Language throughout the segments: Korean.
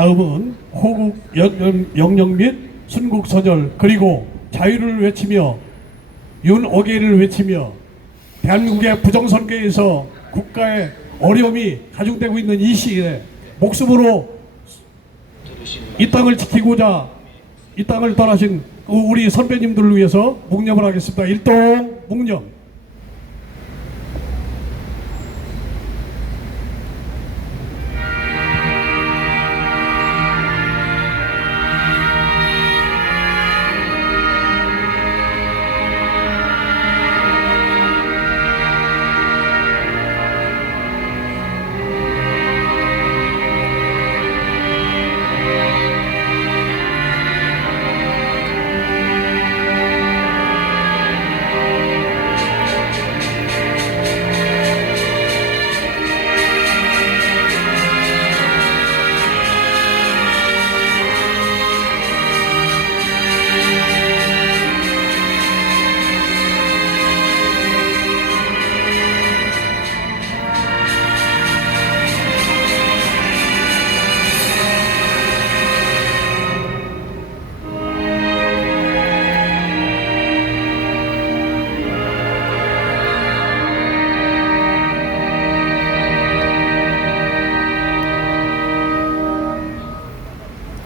다음은 호국 영령 및 순국 선열 그리고 자유를 외치며 윤오계를 외치며 대한민국의 부정선거에서 국가의 어려움이 가중되고 있는 이 시기에 목숨으로 이 땅을 지키고자 이 땅을 떠나신 우리 선배님들을 위해서 묵념을 하겠습니다. 일동 묵념.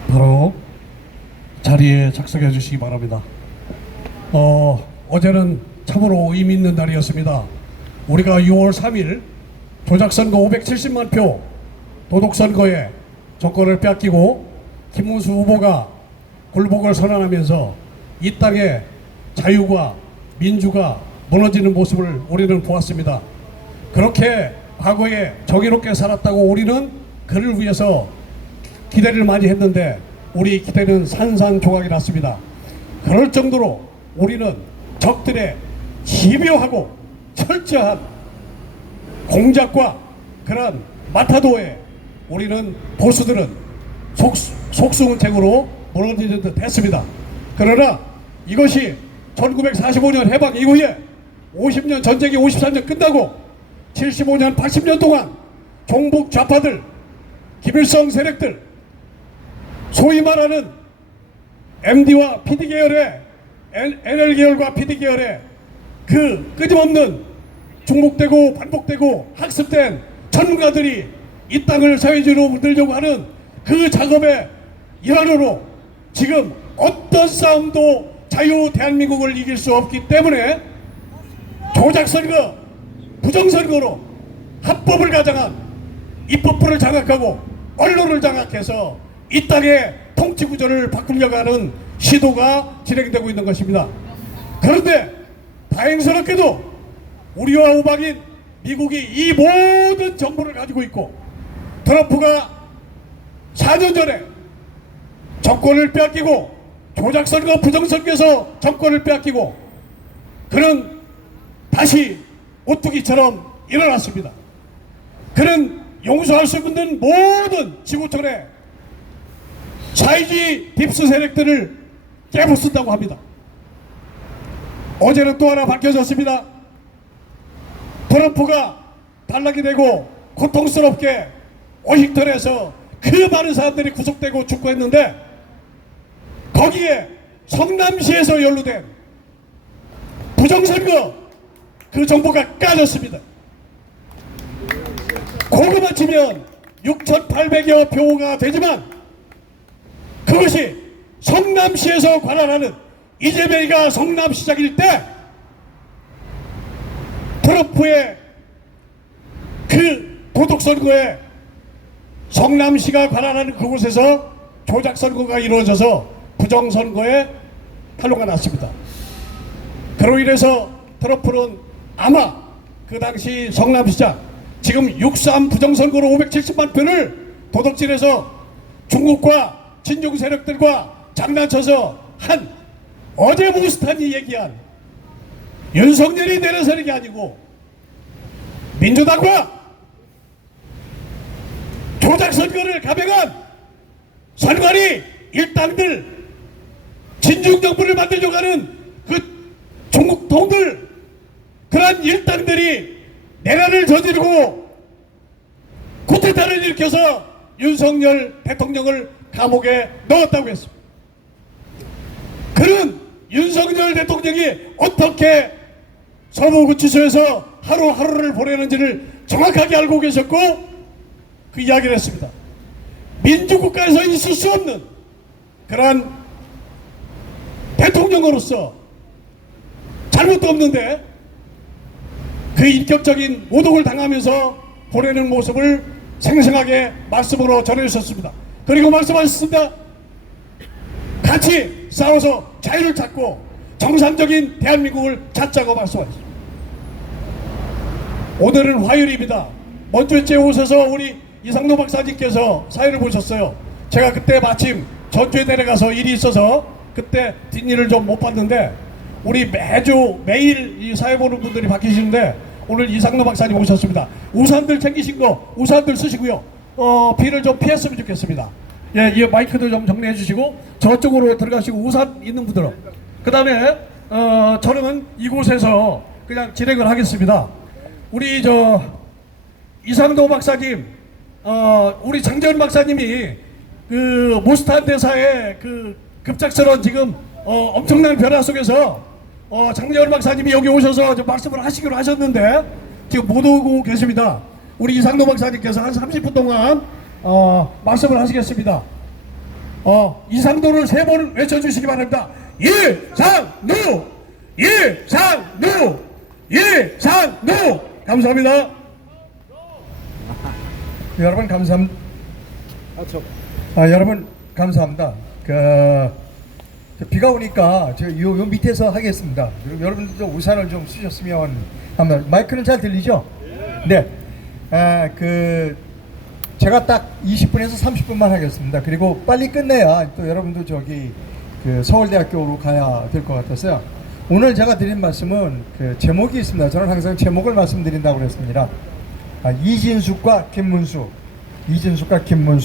바로 자리에 착석해 주시기 바랍니다. 어제는 참으로 의미 있는 날이었습니다. 우리가 6월 3일 조작선거 570만 표 도둑선거에 정권을 빼앗기고 김문수 후보가 굴복을 선언하면서 이 땅에 자유가 민주가 무너지는 모습을 우리는 보았습니다. 그렇게 과거에 정의롭게 살았다고 우리는 그를 위해서 기대를 많이 했는데 우리 기대는 산산조각이 났습니다. 그럴 정도로 우리는 적들의 집요하고 철저한 공작과 그런 마타도에 우리는 보수들은 속수무책으로 무너지는 듯 했습니다. 그러나 이것이 1945년 해방 이후에 50년 전쟁이 53년 끝나고 75년 80년 동안 종북 좌파들 김일성 세력들 소위 말하는 MD와 PD 계열의 NL 계열과 PD 계열의 그 끊임없는 중복되고 반복되고 학습된 전문가들이 이 땅을 사회주의로 만들려고 하는 그 작업의 일환으로 지금 어떤 싸움도 자유 대한민국을 이길 수 없기 때문에 조작선거, 부정선거로 합법을 가장한 입법부를 장악하고 언론을 장악해서 이 땅의 통치구조를 바꾸려고 하는 시도가 진행되고 있는 것입니다. 그런데 다행스럽게도 우리와 우방인 미국이 이 모든 정보를 가지고 있고 트럼프가 4년 전에 정권을 빼앗기고 조작선거 부정선거에서 정권을 빼앗기고 그는 다시 오뚜기처럼 일어났습니다. 그는 용서할 수 없는 모든 지구촌의 사회주의 딥스 세력들을 깨부순다고 합니다. 어제는 또 하나 밝혀졌습니다. 트럼프가 탈락이 되고 고통스럽게 워싱턴에서 그 많은 사람들이 구속되고 죽고 했는데 거기에 성남시에서 연루된 부정선거 그 정보가 까졌습니다. 그거만 치면 6,800여 표가 되지만 그것이 성남시에서 관할하는 이재명이가 성남시장일 때 트럼프의 그 도둑선거에 성남시가 관할하는 그곳에서 조작선거가 이루어져서 부정선거에 탄로가 났습니다. 그로 인해서 트럼프는 아마 그 당시 성남시장 지금 6.3 부정선거로 570만 표를 도둑질해서 중국과 친중 세력들과 장난쳐서 한 어제 모스탄이 얘기한 윤석열이 내려서는 게 아니고 민주당과 조작선거를 감행한 선관위 일당들 진중정부를 만들려고 하는 그 중국통들 그러한 일당들이 내란을 저지르고 쿠데타를 일으켜서 윤석열 대통령을 감옥에 넣었다고 했습니다. 그는 윤석열 대통령이 어떻게 서부구치소에서 하루하루를 보내는지를 정확하게 알고 계셨고 그 이야기를 했습니다. 민주국가에서 있을 수 없는 그러한 대통령으로서 잘못도 없는데 그 인격적인 모독을 당하면서 보내는 모습을 생생하게 말씀으로 전해주셨습니다. 그리고 말씀하셨습니다. 같이 싸워서 자유를 찾고 정상적인 대한민국을 찾자고 말씀하셨습니다. 오늘은 화요일입니다. 먼저 주에 오셔서 우리 이상노 박사님께서 사회를 보셨어요. 제가 그때 마침 전주에 내려가서 일이 있어서 그때 뒷일을 좀 못 봤는데 우리 매일 이 사회 보는 분들이 바뀌시는데 오늘 이상노 박사님 오셨습니다. 우산들 챙기신 거 우산들 쓰시고요. 비를 좀 피했으면 좋겠습니다. 예, 이 마이크도 좀 정리해 주시고 저쪽으로 들어가시고 우산 있는 분들은 그 다음에 저는 이곳에서 그냥 진행을 하겠습니다. 우리 이상노 박사님, 우리 장재원 박사님이 그 모스탄 대사의 그 급작스러운 지금 엄청난 변화 속에서 장재원 박사님이 여기 오셔서 말씀을 하시기로 하셨는데 지금 못 오고 계십니다. 우리 이상노 박사님께서 한 30분 동안 말씀을 하시겠습니다. 이상노를 3번 외쳐주시기 바랍니다. 이상노! 이상노! 이상노! 감사합니다. 여러분 감사합니다. 여러분 감사합니다. 비가 오니까 요 밑에서 하겠습니다. 여러분들 좀 우산을 좀 쓰셨으면 합니다. 마이크는 잘 들리죠? 네. 제가 딱 20분에서 30분만 하겠습니다. 그리고 빨리 끝내야 또 여러분도 서울대학교로 가야 될 것 같아서요. 오늘 제가 드린 말씀은 제목이 있습니다. 저는 항상 제목을 말씀드린다고 그랬습니다. 이진숙과 김문수,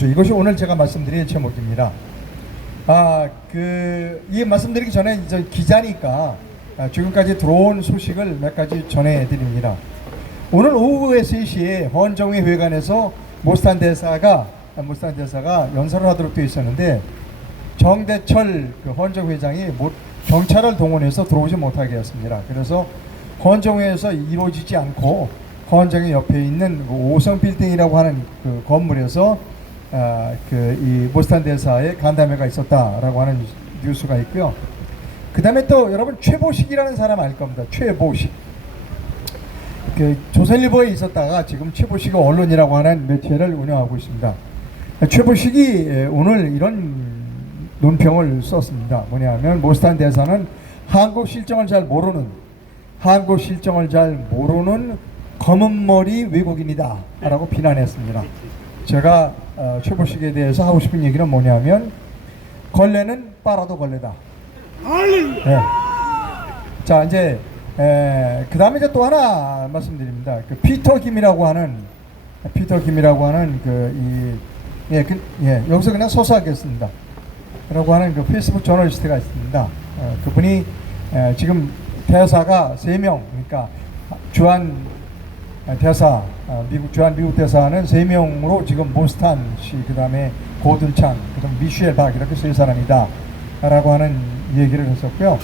이것이 오늘 제가 말씀드린 제목입니다. 이 말씀드리기 전에 이제 기자니까 지금까지 들어온 소식을 몇 가지 전해드립니다. 오늘 오후 3시에 헌정회 회관에서 모스탄 대사가 연설을 하도록 되어 있었는데 정대철 헌정 회장이 경찰을 동원해서 들어오지 못하게 했습니다. 그래서 헌정회에서 이루어지지 않고 헌정회 옆에 있는 5성 빌딩이라고 하는 그 건물에서 이 모스탄 대사의 간담회가 있었다라고 하는 뉴스가 있고요. 그 다음에 또 여러분 최보식이라는 사람 알 겁니다. 최보식. 조선일보에 있었다가 지금 최보식이 언론이라고 하는 매체를 운영하고 있습니다. 최보식이 오늘 이런 논평을 썼습니다. 뭐냐면 모스탄 대사는 한국 실정을 잘 모르는 검은머리 외국인이다 라고 비난했습니다. 제가 최보식에 대해서 하고 싶은 얘기는 뭐냐면 걸레는 빨아도 걸레다. 네. 자 이제 그 다음에 이제 또 하나 말씀드립니다. 피터 김이라고 하는 여기서 그냥 소소하겠습니다. 라고 하는 페이스북 저널리스트가 있습니다. 그분이 지금 대사가 3명, 그러니까 주한 미국 대사는 3명으로 지금 모스탄 씨, 그 다음에 고든창, 그 다음에 미셸 박 이렇게 3사람이다 라고 하는 얘기를 했었고요.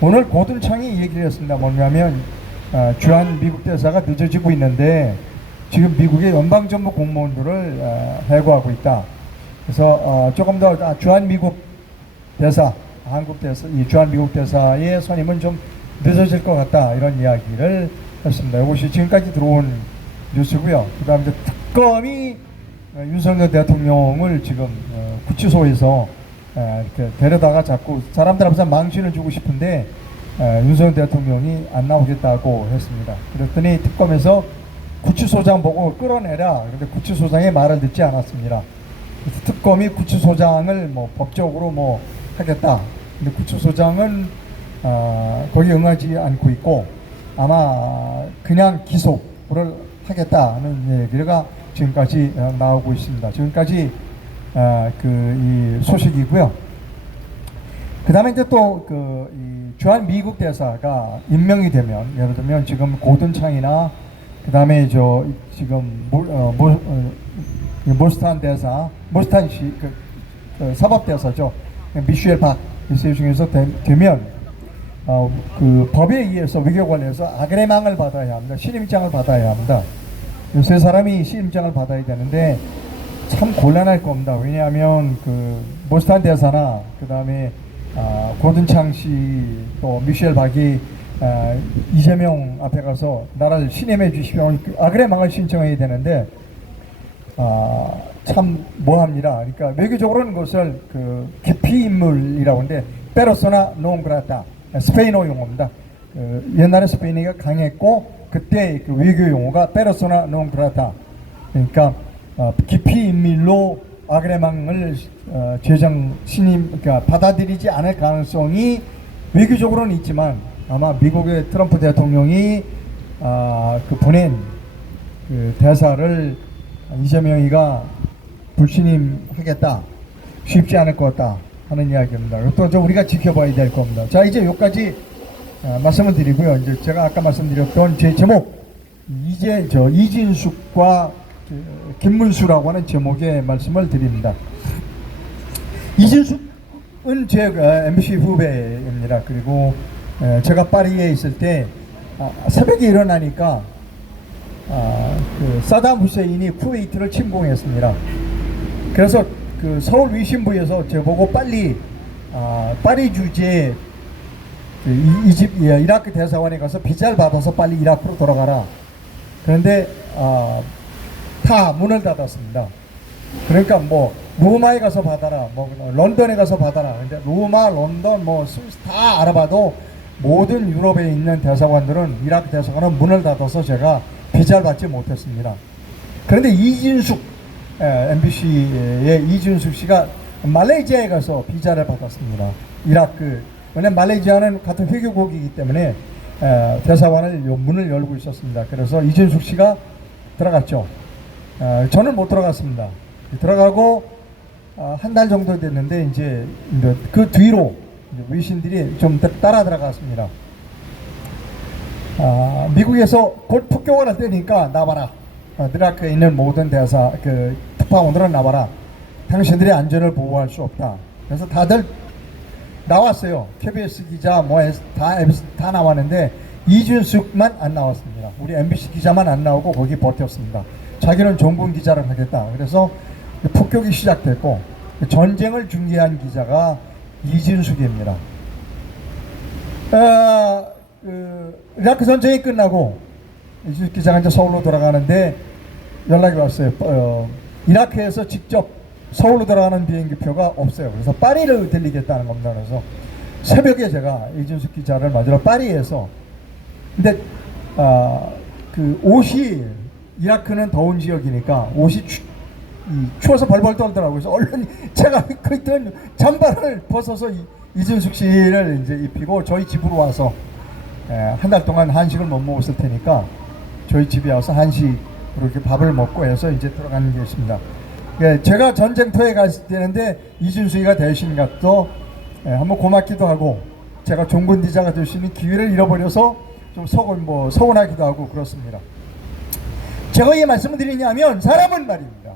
오늘 고든창이 얘기를 했습니다. 뭐냐면 주한 미국 대사가 늦어지고 있는데 지금 미국의 연방정부 공무원들을 해고하고 있다. 그래서 조금 더 주한 미국 대사, 이 주한 미국 대사의 선임은 좀 늦어질 것 같다 이런 이야기를 했습니다. 이것이 지금까지 들어온 뉴스고요. 그 다음에 특검이 윤석열 대통령을 지금 구치소에서 이렇게 데려다가 자꾸 사람들 앞에서 망신을 주고 싶은데 윤석열 대통령이 안 나오겠다고 했습니다. 그랬더니 특검에서 구치소장 보고 끌어내라. 그런데 구치소장의 말을 듣지 않았습니다. 그래서 특검이 구치소장을 법적으로 하겠다. 근데 구치소장은 거기 응하지 않고 있고 아마 그냥 기소를 하겠다는 얘기가 지금까지 나오고 있습니다. 지금까지 이 소식이고요. 그 다음에 이제 또 이 주한 미국 대사가 임명이 되면, 예를 들면 지금 고든창이나 그 다음에 지금 모스탄 대사, 모스탄 시, 그 사법 대사죠. 미셸 박 이세 중에서 되면 그 법에 의해서 위교 관련해서 아그레망을 받아야 합니다. 신임장을 받아야 합니다. 이 세 사람이 신임장을 받아야 되는데 참 곤란할 겁니다. 왜냐하면 그 모스탄 대사나 그 다음에 고든창 씨 또 미셸 박이 이재명 앞에 가서 나라를 신임해 주시오 아그레망을 신청해야 되는데 참 뭐합니다. 그러니까 외교적으로는 그것을 그 기피 인물이라고 하는데 페르소나 논 그라타 스페인어 용어입니다. 옛날에 스페인어가 강했고 그때 그 외교 용어가 페르소나 논 그라타 그러니까 기피 인물로 아그레망을 제정 신임 그러니까 받아들이지 않을 가능성이 외교적으로는 있지만 아마 미국의 트럼프 대통령이 그 보낸 그 대사를 이재명이가 불신임하겠다 쉽지 않을 것 같다 하는 이야기입니다. 또 좀 우리가 지켜봐야 될 겁니다. 자 이제 여기까지 말씀을 드리고요. 이제 제가 아까 말씀드렸던 제 제목 이진숙과 김문수라고 하는 제목의 말씀을 드립니다. 이진숙은 제 MBC 후배입니다. 그리고 제가 파리에 있을 때 새벽에 일어나니까 그 사담 후세인이 쿠웨이트를 침공했습니다. 그래서 그 서울 위신부에서 저보고 빨리 파리 주재 이라크 대사관에 가서 비자를 받아서 빨리 이라크로 돌아가라. 그런데 다 문을 닫았습니다. 그러니까 뭐 로마에 가서 받아라, 뭐 런던에 가서 받아라. 근데 로마, 런던, 뭐 스위스 다 알아봐도 모든 유럽에 있는 대사관들은 이라크 대사관은 문을 닫아서 제가 비자를 받지 못했습니다. 그런데 이진숙 MBC의 이진숙 씨가 말레이시아에 가서 비자를 받았습니다. 이라크 왜냐면 말레이시아는 같은 회교국이기 때문에 대사관을 문을 열고 있었습니다. 그래서 이진숙 씨가 들어갔죠. 저는 못 들어갔습니다. 들어가고 한 달 정도 됐는데 이제 그 뒤로 외신들이 좀 따라 들어갔습니다. 미국에서 곧 폭격을 할 때니까 나와라. 이라크에 있는 모든 대사 그 특파원들은 나와라. 당신들의 안전을 보호할 수 없다. 그래서 다들 나왔어요. KBS 기자 다 나왔는데 이준숙만 안 나왔습니다. 우리 MBC 기자만 안 나오고 거기 버텼습니다. 자기는 종군 기자를 하겠다. 그래서 폭격이 시작됐고 전쟁을 중계한 기자가 이진숙입니다. 이라크 전쟁이 끝나고 이진숙 기자가 이제 서울로 돌아가는데 연락이 왔어요. 이라크에서 직접 서울로 돌아가는 비행기표가 없어요. 그래서 파리를 들리겠다는 겁니다. 그래서 새벽에 제가 이진숙 기자를 맞으러 파리에서 근데 그 옷이 이라크는 더운 지역이니까 옷이 추워서 벌벌 떨더라고요. 그래서 얼른 제가 그 있던 잠바를 벗어서 이진숙 씨를 이제 입히고 저희 집으로 와서 한 달 동안 한식을 못 먹었을 테니까 저희 집에 와서 한식으로 이렇게 밥을 먹고 해서 이제 들어가는 게 있습니다. 제가 전쟁터에 갔을 때는데 이진숙이가 대신 갔또 한번 고맙기도 하고 제가 종군 기자가 될 수 있는 기회를 잃어버려서 좀 서운하기도 하고 그렇습니다. 제가 이 말씀을 드리냐면 사람은 말입니다.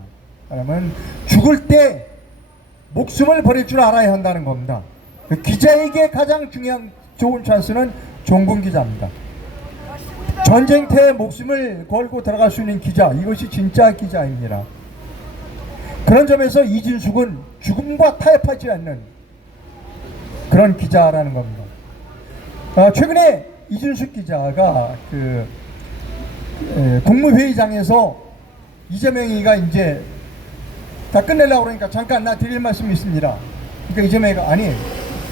사람은 죽을 때 목숨을 버릴 줄 알아야 한다는 겁니다. 기자에게 가장 좋은 찬스는 종군 기자입니다. 전쟁터에 목숨을 걸고 들어갈 수 있는 기자, 이것이 진짜 기자입니다. 그런 점에서 이진숙은 죽음과 타협하지 않는 그런 기자라는 겁니다. 최근에 이진숙 기자가 국무회의장에서 이재명이가 이제 다 끝내려고 그러니까 잠깐 나 드릴 말씀이 있습니다. 그러니까 이재명이가 아니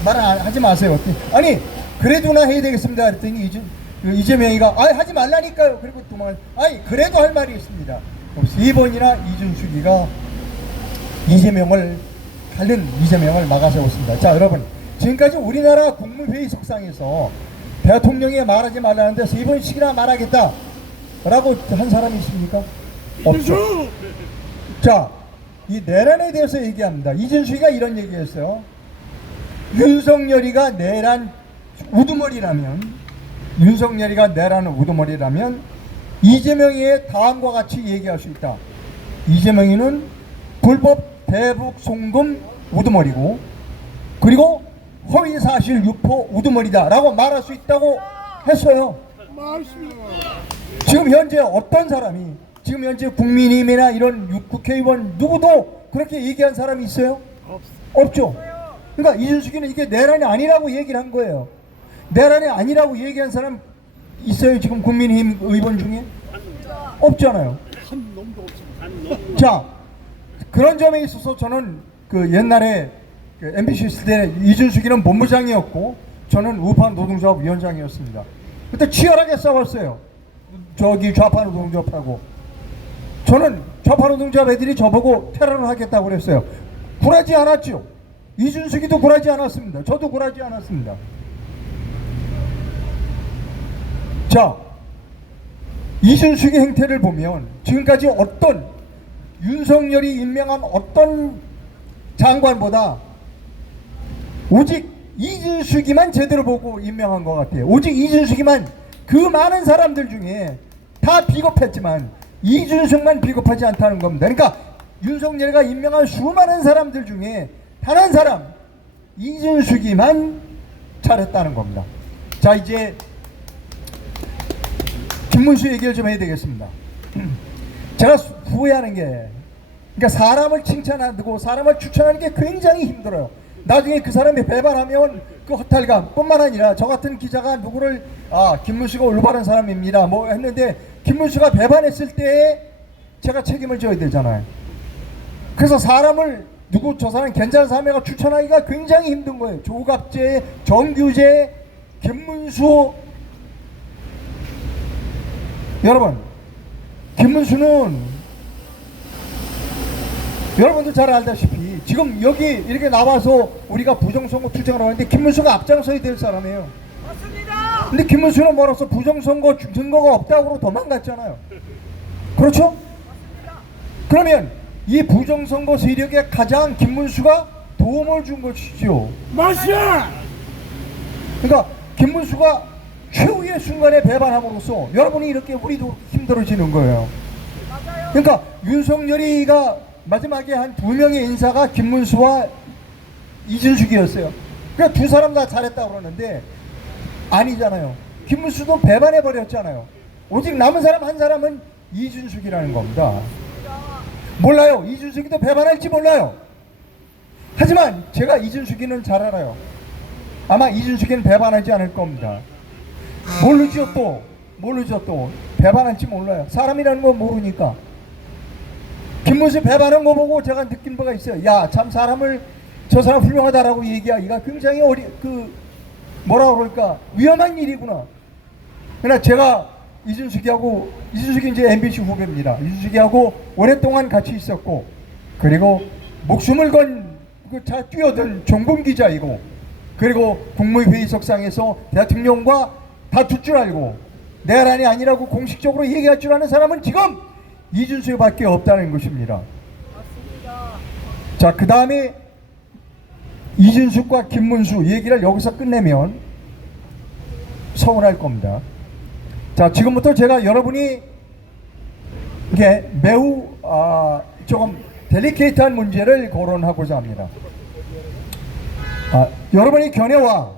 말하지 마세요. 아니 그래도나 해야 되겠습니다. 그랬더니 이재명이가 하지 말라니까요. 그리고 도망을 아니 그래도 할 말이 있습니다. 3번이나 이준숙이가 이재명을 막아세웠습니다. 자 여러분 지금까지 우리나라 국무회의 석상에서 대통령이 말하지 말라는데 3번씩이나 말하겠다 라고 한 사람이 있습니까? 없죠. 자, 이 내란에 대해서 얘기합니다. 이준숙이가 이런 얘기했어요. 윤석열이가 내란 우두머리라면 이재명의 다음과 같이 얘기할 수 있다. 이재명이는 불법 대북 송금 우두머리고 그리고 허위사실 유포 우두머리다라고 말할 수 있다고 했어요. 지금 현재 어떤 사람이 지금 현재 국민의힘이나 이런 국회의원 누구도 그렇게 얘기한 사람이 있어요? 없죠. 그러니까 이준석이는 이게 내란이 아니라고 얘기를 한 거예요. 내란이 아니라고 얘기한 사람 있어요? 지금 국민의힘 의원 중에? 없잖아요. 자, 그런 점에 있어서 저는 그 옛날에 그 MBC 있을 때 이준석이는 본부장이었고 저는 우파 노동조합 위원장이었습니다. 그때 치열하게 싸웠어요. 저기 좌파 노동조합하고. 저는 좌파 노동조합 애들이 저보고 테러를 하겠다고 그랬어요. 굴하지 않았죠. 이준석이도 굴하지 않았습니다. 저도 굴하지 않았습니다. 자, 이준석의 행태를 보면 지금까지 어떤 윤석열이 임명한 어떤 장관보다 오직 이준석이만 제대로 보고 임명한 것 같아요. 오직 이준석이만 그 많은 사람들 중에 다 비겁했지만 이준석만 비겁하지 않다는 겁니다. 그러니까 윤석열이가 임명한 수많은 사람들 중에 단 한 사람 이준석이만 잘했다는 겁니다. 자, 이제 김문수 얘기를 좀 해야 되겠습니다. 제가 후회하는 게 그러니까 사람을 칭찬하고 사람을 추천하는 게 굉장히 힘들어요. 나중에 그 사람이 배반하면 그 허탈감 뿐만 아니라 저 같은 기자가 누구를 김문수가 올바른 사람입니다 뭐 했는데 김문수가 배반했을 때 제가 책임을 져야 되잖아요. 그래서 사람을 누구 저 사람 괜찮은 사람이라고 추천하기가 굉장히 힘든 거예요. 조갑재, 정규재, 김문수. 여러분, 김문수는 여러분들 잘 알다시피 지금 여기 이렇게 나와서 우리가 부정선거 투쟁을 하는데 김문수가 앞장서야 될 사람이에요. 맞습니다. 근데 김문수는 뭐라서 부정선거 증거가 없다고 도망갔잖아요. 그렇죠? 맞습니다. 그러면 이 부정선거 세력에 가장 김문수가 도움을 준 것이죠. 맞아. 그러니까 김문수가 최후의 순간에 배반함으로써 여러분이 이렇게 우리도 힘들어지는 거예요. 맞아요. 그러니까 윤석열이가 마지막에 한 2명의 인사가 김문수와 이준석이었어요. 그러니까 두 사람 다 잘했다고 그러는데 아니잖아요. 김문수도 배반해버렸잖아요. 오직 남은 사람 한 사람은 이준석이라는 겁니다. 몰라요. 이준석이도 배반할지 몰라요. 하지만 제가 이준석이는 잘 알아요. 아마 이준석이는 배반하지 않을 겁니다. 모르죠 또 배반할지 몰라요. 사람이라는 건 모르니까. 김문수 배반한 거 보고 제가 느낀 바가 있어요. 야, 참 사람을 저 사람 훌륭하다라고 얘기하기가 굉장히 뭐라 그럴까 위험한 일이구나. 그러나 제가 이준석이 이제 MBC 후배입니다. 이준석이하고 오랫동안 같이 있었고 그리고 목숨을 건 차 뛰어든 종군 기자이고 그리고 국무회의석상에서 대통령과 다툴 줄 알고 내란이 아니라고 공식적으로 얘기할 줄 아는 사람은 지금 이준석밖에 없다는 것입니다. 맞습니다. 자, 그 다음에 이준석과 김문수 얘기를 여기서 끝내면 서운할 겁니다. 자, 지금부터 제가 여러분이 이게 매우 조금 델리케이트한 문제를 거론하고자 합니다. 여러분의 견해와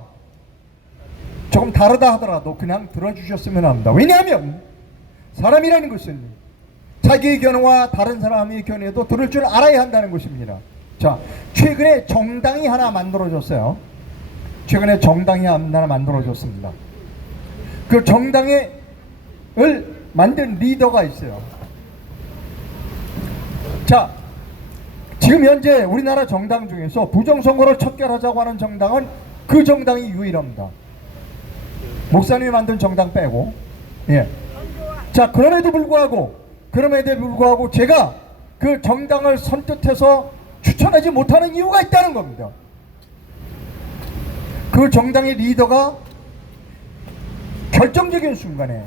조금 다르다 하더라도 그냥 들어주셨으면 합니다. 왜냐하면 사람이라는 것은 자기의 견해와 다른 사람의 견해도 들을 줄 알아야 한다는 것입니다. 자, 최근에 정당이 하나 만들어졌어요. 최근에 정당이 하나 만들어졌습니다. 그 정당을 만든 리더가 있어요. 자, 지금 현재 우리나라 정당 중에서 부정선거를 척결하자고 하는 정당은 그 정당이 유일합니다. 목사님이 만든 정당 빼고. 예. 자, 그럼에도 불구하고 제가 그 정당을 선뜻해서 추천하지 못하는 이유가 있다는 겁니다. 그 정당의 리더가 결정적인 순간에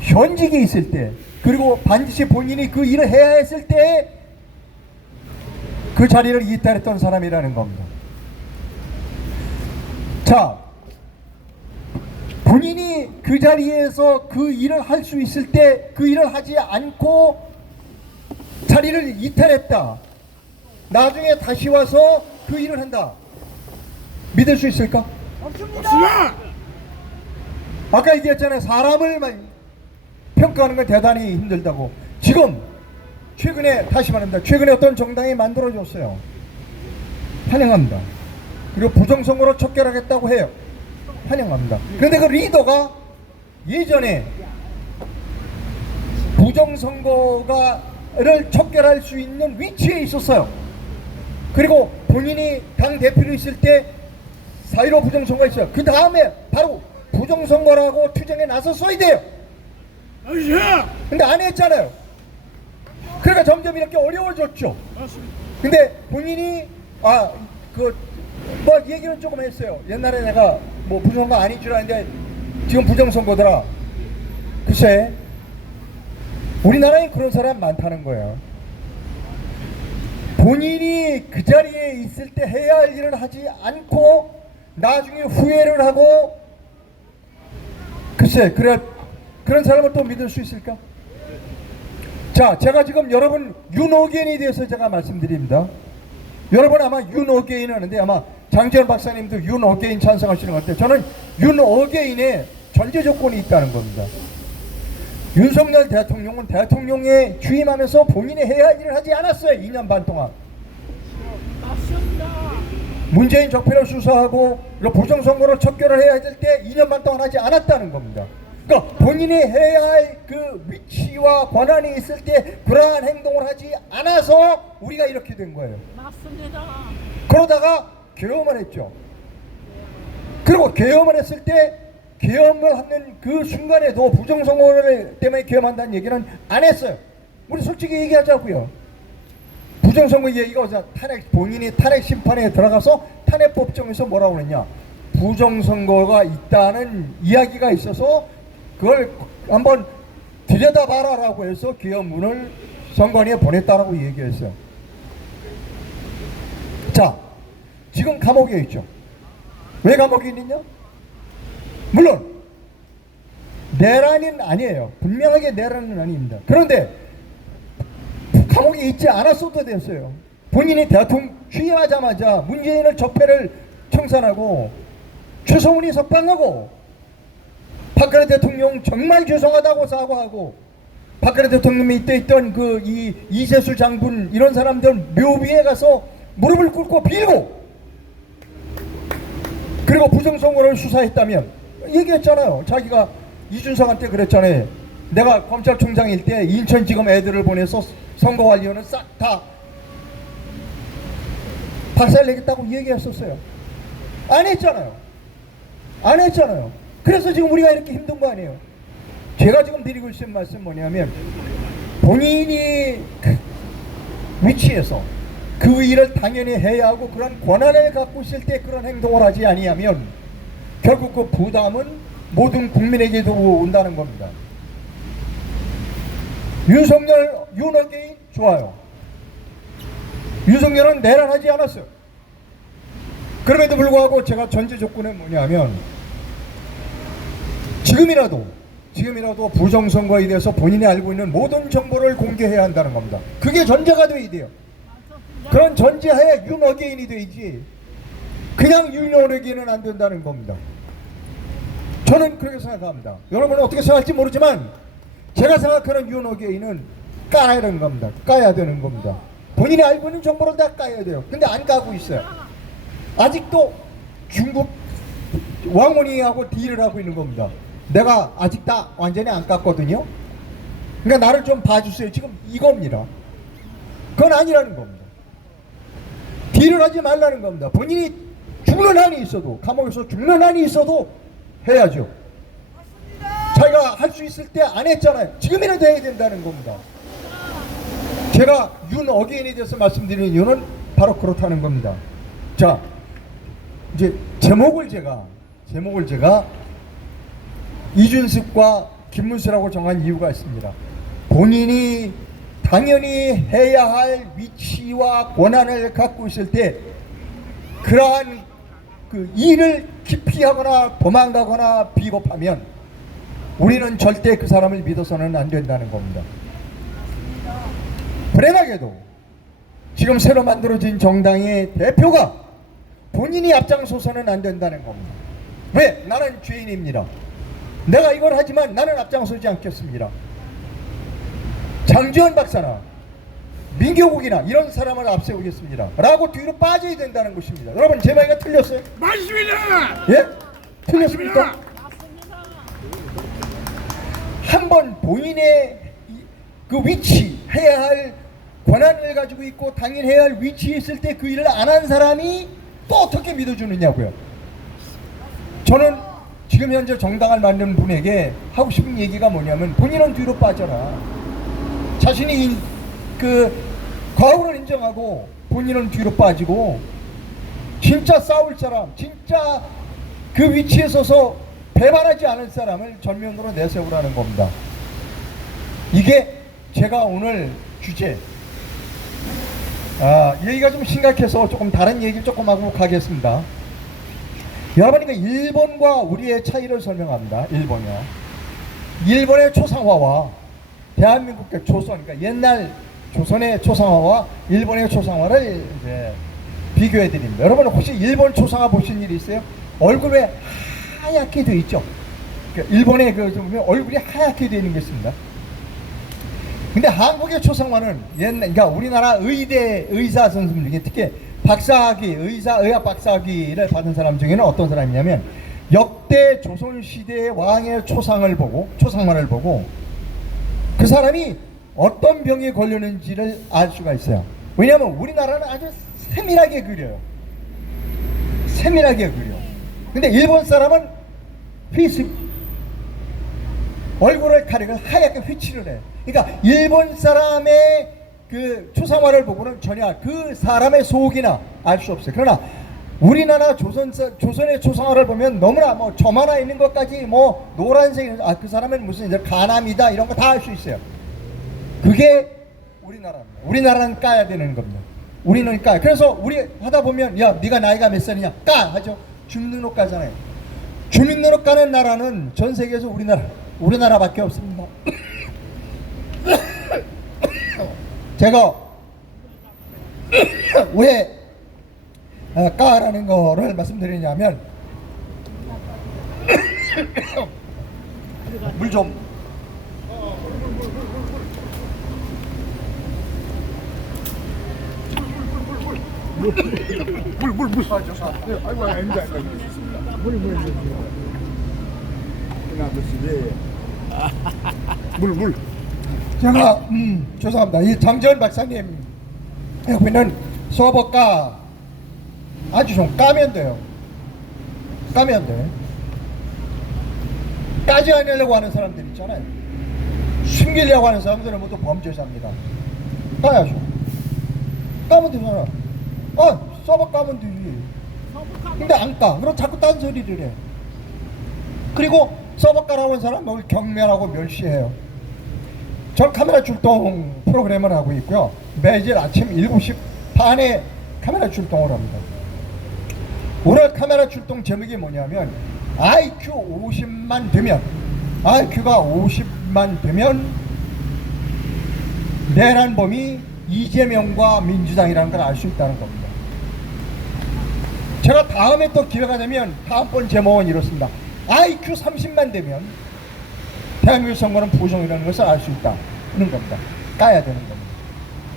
현직에 있을 때 그리고 반드시 본인이 그 일을 해야 했을 때 그 자리를 이탈했던 사람이라는 겁니다. 자, 본인이 그 자리에서 그 일을 할 수 있을 때 그 일을 하지 않고 자리를 이탈했다. 나중에 다시 와서 그 일을 한다. 믿을 수 있을까? 없습니다. 아까 얘기했잖아요. 사람을 평가하는 건 대단히 힘들다고. 지금 최근에 다시 말합니다. 최근에 어떤 정당이 만들어졌어요. 환영합니다. 그리고 부정선거로 척결하겠다고 해요. 환영합니다. 그런데 그 리더가 예전에 부정선거를 척결할 수 있는 위치에 있었어요. 그리고 본인이 당 대표로 있을 때 4.15 부정선거가 있어요. 그 다음에 바로 부정선거라고 투쟁에 나섰어야 돼요. 근데 안 했잖아요. 그러니까 점점 이렇게 어려워졌죠. 근데 본인이 뭐 얘기는 조금 했어요. 옛날에 내가 뭐 부정선거 아닌 줄 알았는데 지금 부정선거더라. 글쎄, 우리나라에 그런 사람 많다는 거예요. 본인이 그 자리에 있을 때 해야 할 일을 하지 않고 나중에 후회를 하고, 글쎄, 그런 사람을 또 믿을 수 있을까? 자, 제가 지금 여러분 윤어게인에 대해서 제가 말씀드립니다. 여러분 아마 윤어게인 하는데 아마 장재현 박사님도 윤어게인 찬성하시는 것 같아요. 저는 윤어게인에 전제 조건이 있다는 겁니다. 윤석열 대통령은 대통령에 취임하면서 본인이 해야 할 일을 하지 않았어요. 2년 반 동안. 문재인 적폐를 수사하고 부정선거를 척결을 해야 될 때 2년 반 동안 하지 않았다는 겁니다. 그러니까 본인이 해야 할 그 위치와 권한이 있을 때 그러한 행동을 하지 않아서 우리가 이렇게 된 거예요. 맞습니다. 그러다가 계엄을 했죠. 그리고 계엄을 했을 때 계엄을 하는 그 순간에도 부정선거를 때문에 계엄한다는 얘기는 안 했어요. 우리 솔직히 얘기하자고요. 부정선거 얘기가 본인이 탄핵 심판에 들어가서 탄핵 법정에서 뭐라고 그랬냐? 부정선거가 있다는 이야기가 있어서 그걸 한번 들여다봐라라고 해서 계엄문을 선관위에 보냈다라고 얘기했어요. 자, 지금 감옥에 있죠. 왜 감옥에 있느냐? 물론 내란은 아니에요. 분명하게 내란은 아닙니다. 그런데 감옥에 있지 않았어도 됐어요. 본인이 대통령 취임하자마자 문재인을 적폐를 청산하고 최소훈이 석방하고 박근혜 대통령 정말 죄송하다고 사과하고 박근혜 대통령이 이때 있던 그 이세수 장군 이런 사람들 묘비에 가서 무릎을 꿇고 빌고 그리고 부정선거를 수사했다면 얘기했잖아요. 자기가 이준석한테 그랬잖아요. 내가 검찰총장일 때 인천지검 애들을 보내서 선거 관리원은 싹 다 박살내겠다고 얘기했었어요. 안 했잖아요. 안 했잖아요. 그래서 지금 우리가 이렇게 힘든 거 아니에요. 제가 지금 드리고 있는 말씀 뭐냐면 본인이 그 위치에서 그 일을 당연히 해야 하고 그런 권한을 갖고 있을 때 그런 행동을 하지 아니하면 결국 그 부담은 모든 국민에게도 온다는 겁니다. 윤석열, 윤어게인 좋아요. 윤석열은 내란하지 않았어요. 그럼에도 불구하고 제가 전제 조건은 뭐냐면 지금이라도 부정선거에 대해서 본인이 알고 있는 모든 정보를 공개해야 한다는 겁니다. 그게 전제가 돼야 돼요. 그런 전제하에 윤어게인이 되지 그냥 윤어게인은 안 된다는 겁니다. 저는 그렇게 생각합니다. 여러분은 어떻게 생각할지 모르지만 제가 생각하는 윤어게인은 까야 되는 겁니다. 까야 되는 겁니다. 본인이 알고 있는 정보를 다 까야 돼요. 근데 안 까고 있어요. 아직도 중국 왕원이하고 딜을 하고 있는 겁니다. 내가 아직 다 완전히 안 깠거든요. 그러니까 나를 좀 봐주세요. 지금 이겁니다. 그건 아니라는 겁니다. 딜을 하지 말라는 겁니다. 본인이 죽는 한이 있어도 감옥에서 죽는 한이 있어도 해야죠. 자기가 할 수 있을 때 안 했잖아요. 지금이라도 해야 된다는 겁니다. 제가 윤어게인에 대해서 말씀드리는 이유는 바로 그렇다는 겁니다. 자, 이제 제목을 제가 이준석과 김문수라고 정한 이유가 있습니다. 본인이 당연히 해야 할 위치와 권한을 갖고 있을 때 그러한 그 일을 기피하거나 도망가거나 비겁하면 우리는 절대 그 사람을 믿어서는 안 된다는 겁니다. 불행하게도 지금 새로 만들어진 정당의 대표가 본인이 앞장서서는 안 된다는 겁니다. 왜? 나는 죄인입니다. 내가 이걸 하지만 나는 앞장서지 않겠습니다. 장지원 박사나 민경욱이나 이런 사람을 앞세우겠습니다 라고 뒤로 빠져야 된다는 것입니다. 여러분 제 말이 틀렸어요? 맞습니다. 예? 틀렸습니까? 맞습니다. 한번 본인의 그 위치, 해야 할 권한을 가지고 있고 당연해야 할 위치에 있을 때 그 일을 안 한 사람이 또 어떻게 믿어주느냐고요. 저는 지금 현재 정당을 만든 분에게 하고 싶은 얘기가 뭐냐면, 본인은 뒤로 빠져라. 자신이 그 과오를 인정하고 본인은 뒤로 빠지고, 진짜 싸울 사람, 진짜 그 위치에 서서 배반하지 않을 사람을 전면으로 내세우라는 겁니다. 이게 제가 오늘 주제, 얘기가 좀 심각해서 조금 다른 얘기를 조금 하고 가겠습니다. 여러분이 일본과 우리의 차이를 설명합니다. 일본이요. 일본의 초상화와 대한민국의 조선, 그러니까 옛날 조선의 초상화와 일본의 초상화를 이제 비교해 드립니다. 여러분 혹시 일본 초상화 보신 일 있어요? 얼굴 왜 하얗게 돼 있죠? 그러니까 일본의 그 얼굴이 하얗게 되어 있는 게 있습니다. 근데 한국의 초상화는 옛날, 그러니까 우리나라 의대 의사 선생님 중에 특히 박사학위, 의학 박사학위를 받은 사람 중에는 어떤 사람이냐면, 역대 조선시대의 왕의 초상화를 보고 그 사람이 어떤 병에 걸렸는지를 알 수가 있어요. 왜냐하면 우리나라는 아주 세밀하게 그려요. 세밀하게 그려. 근데 일본 사람은 얼굴을 가리고 하얗게 휘칠을 해. 그러니까 일본 사람의 그 초상화를 보고는 전혀 그 사람의 속이나 알 수 없어요. 그러나 우리나라 조선의 초상화를 보면 너무나 뭐 점 하나 있는 것까지 뭐 노란색, 그 사람은 무슨 이제 가남이다 이런 거 다 알 수 있어요. 그게 우리나라입니다. 우리나라는 까야 되는 겁니다. 우리는 까. 그래서 우리 하다 보면, 야 네가 나이가 몇 살이냐 까 하죠. 주민등록 까잖아요. 주민등록 까는 나라는 전 세계에서 우리나라밖에 없습니다. 제가 왜 까라는 거를 말씀드리냐면, 물 좀. 물. 아이고 아닙니다. 물. 물. 제가 죄송합니다. 이 장지원 박사님 옆에는 서버가 아주 좀 까면 돼요. 까면 돼. 까지 않으려고 하는 사람들 있잖아요. 숨기려고 하는 사람들은 모두 범죄자입니다. 까야죠. 까면 되잖아. 서버 까면 되지. 근데 안 까. 그럼 자꾸 딴 소리를 해. 그리고 서버 까라고 하는 사람을 경멸하고 멸시해요. 전 카메라 출동 프로그램을 하고 있고요. 매일 아침 7시 반에 카메라 출동을 합니다. 오늘 카메라 출동 제목이 뭐냐면, IQ 50만 되면, IQ가 50만 되면 내란범이 이재명과 민주당이라는 걸 알 수 있다는 겁니다. 제가 다음에 또 기회가 되면 다음번 제목은 이렇습니다. IQ 30만 되면 대한민국 선거는 부정이라는 것을 알 수 있다는 겁니다. 까야 되는 겁니다.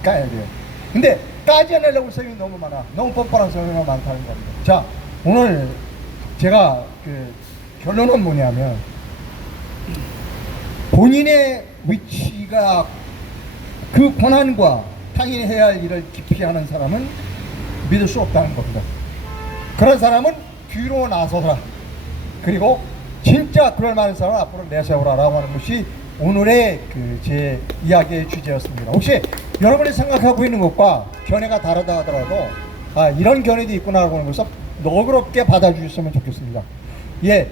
까야 돼요. 근데 까지 않으려고 생각이 너무 많아. 너무 뻔뻔한 생각이 많다는 겁니다. 자, 오늘 제가 그 결론은 뭐냐면, 본인의 위치가 그 권한과 당연히 해야 할 일을 기피하는 사람은 믿을 수 없다는 겁니다. 그런 사람은 뒤로 나서라. 그리고 진짜 그럴 만한 사람을 앞으로 내세우라라고 하는 것이 오늘의 그 제 이야기의 주제였습니다. 혹시 여러분이 생각하고 있는 것과 견해가 다르다 하더라도 이런 견해도 있구나라고 하는 것을 너그럽게 받아주셨으면 좋겠습니다. 예,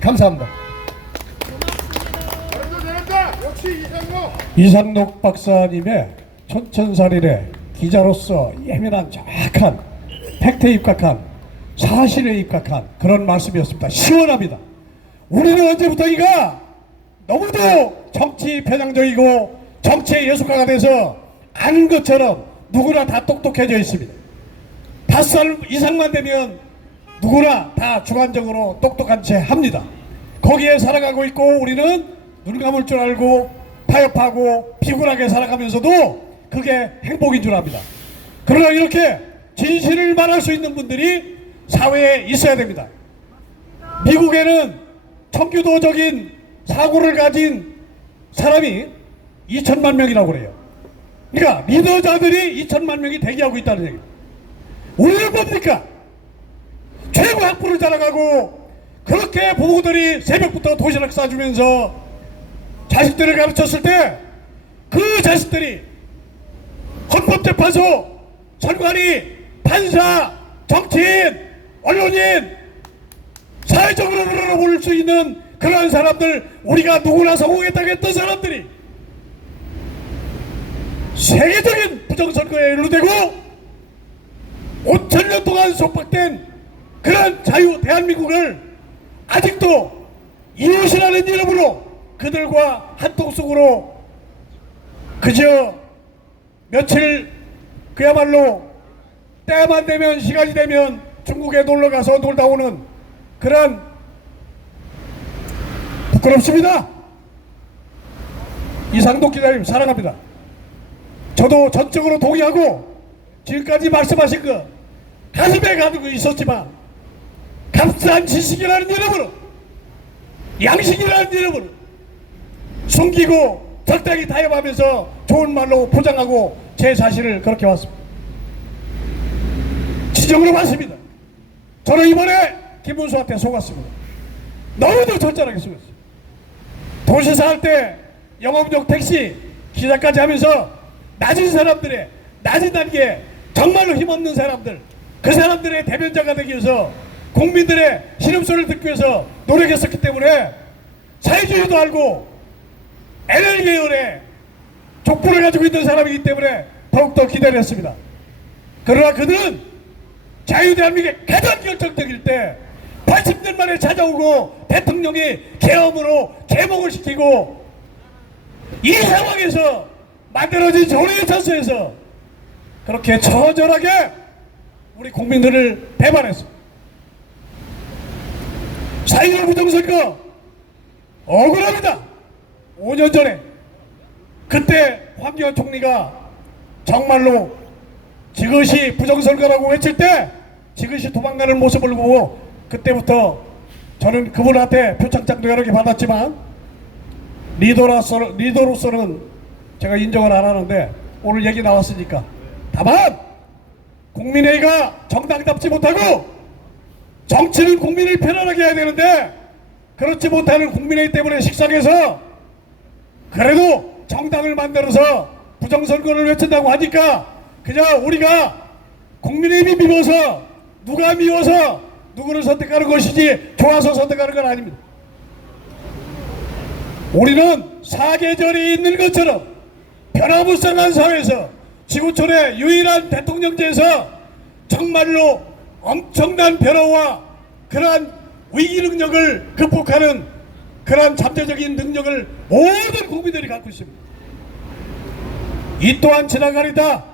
감사합니다. 잘한다. 역시 이상록 박사님의 천천살인의 기자로서 예민한 정확한 팩트에 입각한 사실에 입각한 그런 말씀이었습니다. 시원합니다. 우리는 언제부터인가 너무도 정치 편향적이고 정치의 예술가가 돼서 아는 것처럼 누구나 다 똑똑해져 있습니다. 5살 이상만 되면 누구나 다 주관적으로 똑똑한 채 합니다. 거기에 살아가고 있고 우리는 눈 감을 줄 알고 타협하고 피곤하게 살아가면서도 그게 행복인 줄 압니다. 그러나 이렇게 진실을 말할 수 있는 분들이 사회에 있어야 됩니다. 미국에는 청교도적인 사고를 가진 사람이 2천만 명이라고 그래요. 그러니까 리더자들이 2천만 명이 대기하고 있다는 얘기입니다. 우리는 뭡니까? 최고 학부를 자랑하고 그렇게 부모들이 새벽부터 도시락 싸주면서 자식들을 가르쳤을 때 그 자식들이 헌법재판소, 선관위, 판사, 정치인, 언론인, 사회적으로 늘어볼 수 있는 그러한 사람들, 우리가 누구나 성공했다고 했던 사람들이 세계적인 부정선거에 연루되고 5천년 동안 속박된 그런 자유 대한민국을 아직도 이웃이라는 이름으로 그들과 한통속으로 그저 며칠 그야말로 때만 되면 시간이 되면 중국에 놀러가서 놀다 오는 그런 부끄럽습니다. 이상도 기자님 사랑합니다. 저도 전적으로 동의하고 지금까지 말씀하신 거 가슴에 가지고 있었지만 값싼 지식이라는 이름으로 양식이라는 이름으로 숨기고 적당히 타협하면서 좋은 말로 포장하고 제 자신을 그렇게 왔습니다. 지적으로 봤습니다. 저는 이번에 김문수한테 속았습니다. 너무도 적절하게 속았어요. 도시사 할 때 영업용 택시 기사까지 하면서 낮은 사람들의 낮은 단계 정말로 힘없는 사람들 그 사람들의 대변자가 되기 위해서 국민들의 신음소리를 듣기 위해서 노력했었기 때문에 사회주의도 알고 NL 계열의 족보를 가지고 있는 사람이기 때문에 더욱더 기대를 했습니다. 그러나 그들은 자유대한민국의 가장 결정적일 때 80년 만에 찾아오고 대통령이 계엄으로 개몽을 시키고 이 상황에서 만들어진 조례의 찬스에서 그렇게 처절하게 우리 국민들을 배반했습니다. 4.15 부정선거 억울합니다. 5년 전에 그때 황교안 총리가 정말로 지그시 부정선거라고 외칠 때 지그시 도망가는 모습을 보고 그때부터 저는 그분한테 표창장도 여러 개 받았지만 리더로서는 제가 인정을 안 하는데 오늘 얘기 나왔으니까 다만 국민회의가 정당답지 못하고 정치는 국민을 편안하게 해야 되는데 그렇지 못하는 국민회의 때문에 식상해서 그래도 정당을 만들어서 부정선거를 외친다고 하니까 그냥 우리가 국민의힘이 미워서 누가 미워서 누구를 선택하는 것이지 좋아서 선택하는 건 아닙니다. 우리는 사계절이 있는 것처럼 변화무쌍한 사회에서 지구촌의 유일한 대통령제에서 정말로 엄청난 변화와 그러한 위기 능력을 극복하는 그러한 잠재적인 능력을 모든 국민들이 갖고 있습니다. 이 또한 지나가리다.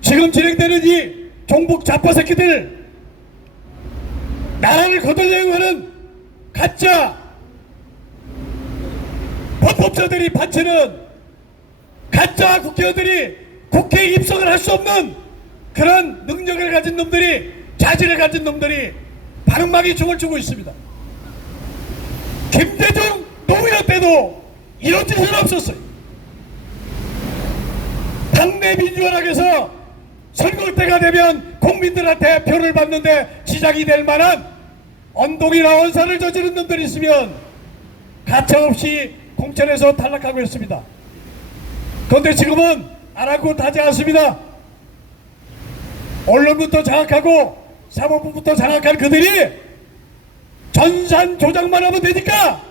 지금 진행되는 이 종북 좌파 새끼들 나라를 거들려고 하는 가짜 헌법자들이 바치는 가짜 국회의원들이 국회에 입성을 할 수 없는 그런 능력을 가진 놈들이 자질을 가진 놈들이 방망이 춤을 추고 있습니다. 김대중 노무현 때도 이런 짓은 없었어요. 당내 민주화락에서 선거 때가 되면 국민들한테 표를 받는데 지장이 될 만한 언동이나 언사를 저지른 놈들이 있으면 가차없이 공천에서 탈락하고 있습니다. 그런데 지금은 아랑곳하지 않습니다. 언론부터 장악하고 사법부부터 장악한 그들이 전산 조작만 하면 되니까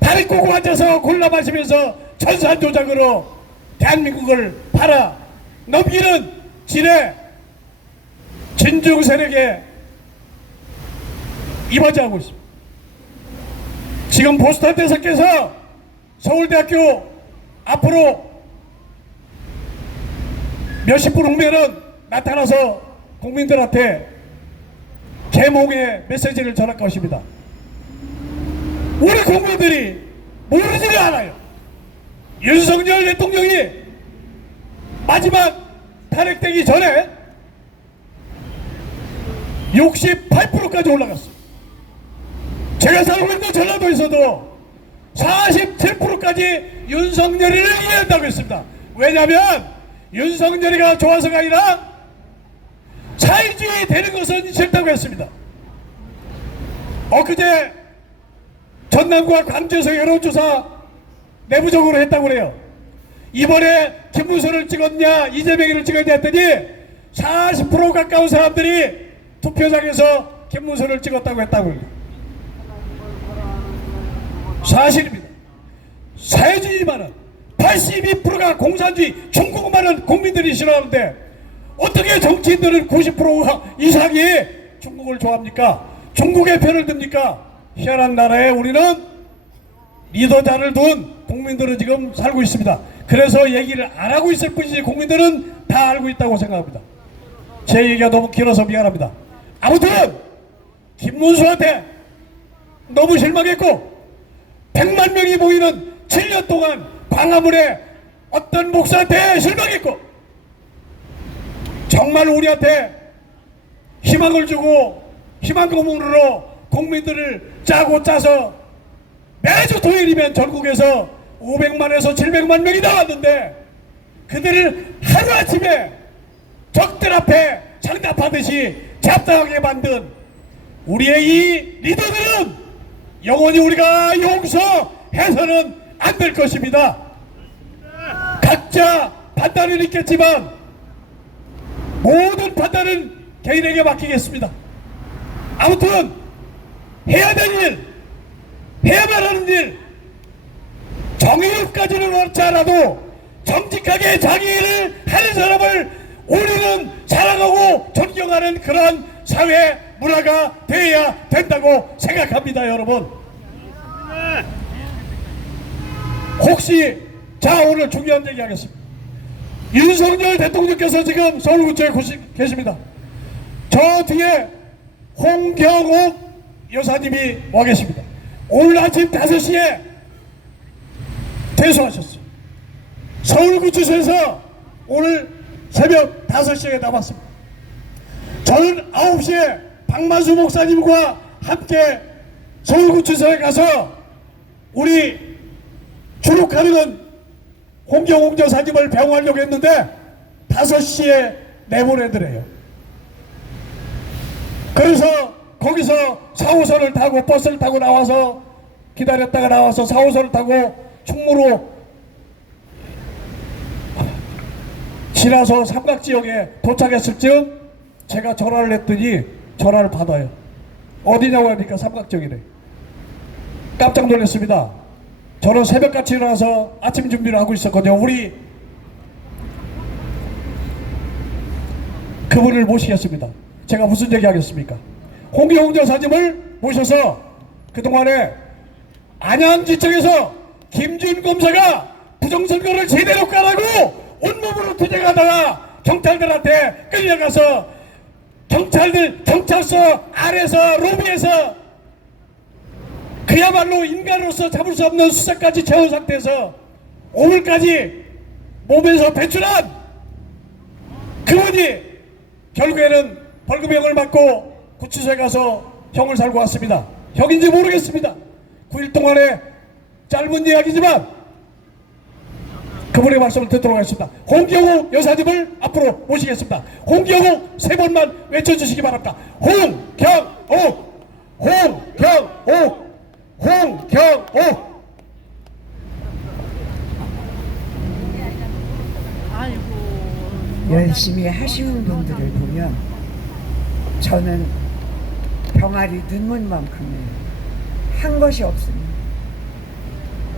다리 꼬고 앉아서 골라 마시면서 전산 조작으로 대한민국을 팔아 넘기는 지뢰 진중 세력에 이바지하고 있습니다. 지금 보스턴 대사께서 서울대학교 앞으로 몇십 분 후면은 나타나서 국민들한테 계몽의 메시지를 전할 것입니다. 우리 국민들이 모르지를 않아요. 윤석열 대통령이 마지막 탄핵되기 전에 68%까지 올라갔어요. 제가 살고 있는 전라도에서도 47%까지 윤석열이를 이해한다고 했습니다. 왜냐하면 윤석열이가 좋아서가 아니라 사회주의 되는 것은 싫다고 했습니다. 엊그제 전남과 광주에서 여론조사 내부적으로 했다고 그래요. 이번에 김문수를 찍었냐 이재명이를 찍었냐 했더니 40% 가까운 사람들이 투표장에서 김문수를 찍었다고 했다고 합니다. 사실입니다. 사회주의만은 82%가 공산주의 중국만은 국민들이 싫어하는데 어떻게 정치인들은 90% 이상이 중국을 좋아합니까? 중국의 편을 듭니까? 희한한 나라에 우리는 리더자를 둔 국민들은 지금 살고 있습니다. 그래서 얘기를 안 하고 있을 뿐이지 국민들은 다 알고 있다고 생각합니다. 제 얘기가 너무 길어서 미안합니다. 아무튼 김문수한테 너무 실망했고 100만 명이 모이는 7년 동안 광화문에 어떤 목사한테 실망했고 정말 우리한테 희망을 주고 희망 고문으로 국민들을 짜고 짜서 매주 토요일이면 전국에서 500만에서 700만 명이 나왔는데 그들을 하루아침에 적들 앞에 장납하듯이 잡다하게 만든 우리의 이 리더들은 영원히 우리가 용서해서는 안 될 것입니다. 각자 판단은 있겠지만 모든 판단은 개인에게 맡기겠습니다. 아무튼 해야 될 일, 해야만 하는 일, 정의롭까지는 원치 않아도 정직하게 자기 일을 하는 사람을 우리는 사랑하고 존경하는 그런 사회 문화가 되어야 된다고 생각합니다. 여러분, 혹시 자 오늘 중요한 얘기 하겠습니다. 윤석열 대통령께서 지금 서울구치소에 계십니다. 저 뒤에 홍경욱 여사님이 와 계십니다. 오늘 아침 5시에 퇴소하셨어요. 서울구치소에서 오늘 새벽 5시에 나왔습니다. 저는 9시에 박만수 목사님과 함께 서울구치소에 가서 우리 주룩하는 홍경욱 여사님을 배웅하려고 했는데 5시에 내보내더래요. 그래서 거기서 4호선을 타고 버스를 타고 나와서 기다렸다가 나와서 4호선을 타고 충무로 지나서 삼각지역에 도착했을 즈음 제가 전화를 했더니 전화를 받아요. 어디냐고 하니까 삼각지역이래. 깜짝 놀랐습니다. 저는 새벽같이 일어나서 아침 준비를 하고 있었거든요. 우리 그분을 모시겠습니다. 제가 무슨 얘기 하겠습니까? 홍경욱 여사님을 모셔서 그동안에 안양지청에서 김준 검사가 부정선거를 제대로 까라고 온몸으로 투쟁하다가 경찰들한테 끌려가서 경찰서 아래서 로비에서 그야말로 인간으로서 잡을 수 없는 수사까지 채운 상태에서 오늘까지 몸에서 배출한 그분이 결국에는 벌금형을 받고 구치소에 가서 형을 살고 왔습니다. 형인지 모르겠습니다. 9일 동안의 짧은 이야기지만 그분의 말씀을 듣도록 하겠습니다. 홍경욱 여사님을 앞으로 모시겠습니다. 홍경욱 3번만 외쳐주시기 바랍니다. 홍경욱, 홍경욱, 홍경욱. 열심히 하시는 분들을 보면 저는 병아리 눈물만큼의 한 것이 없습니다.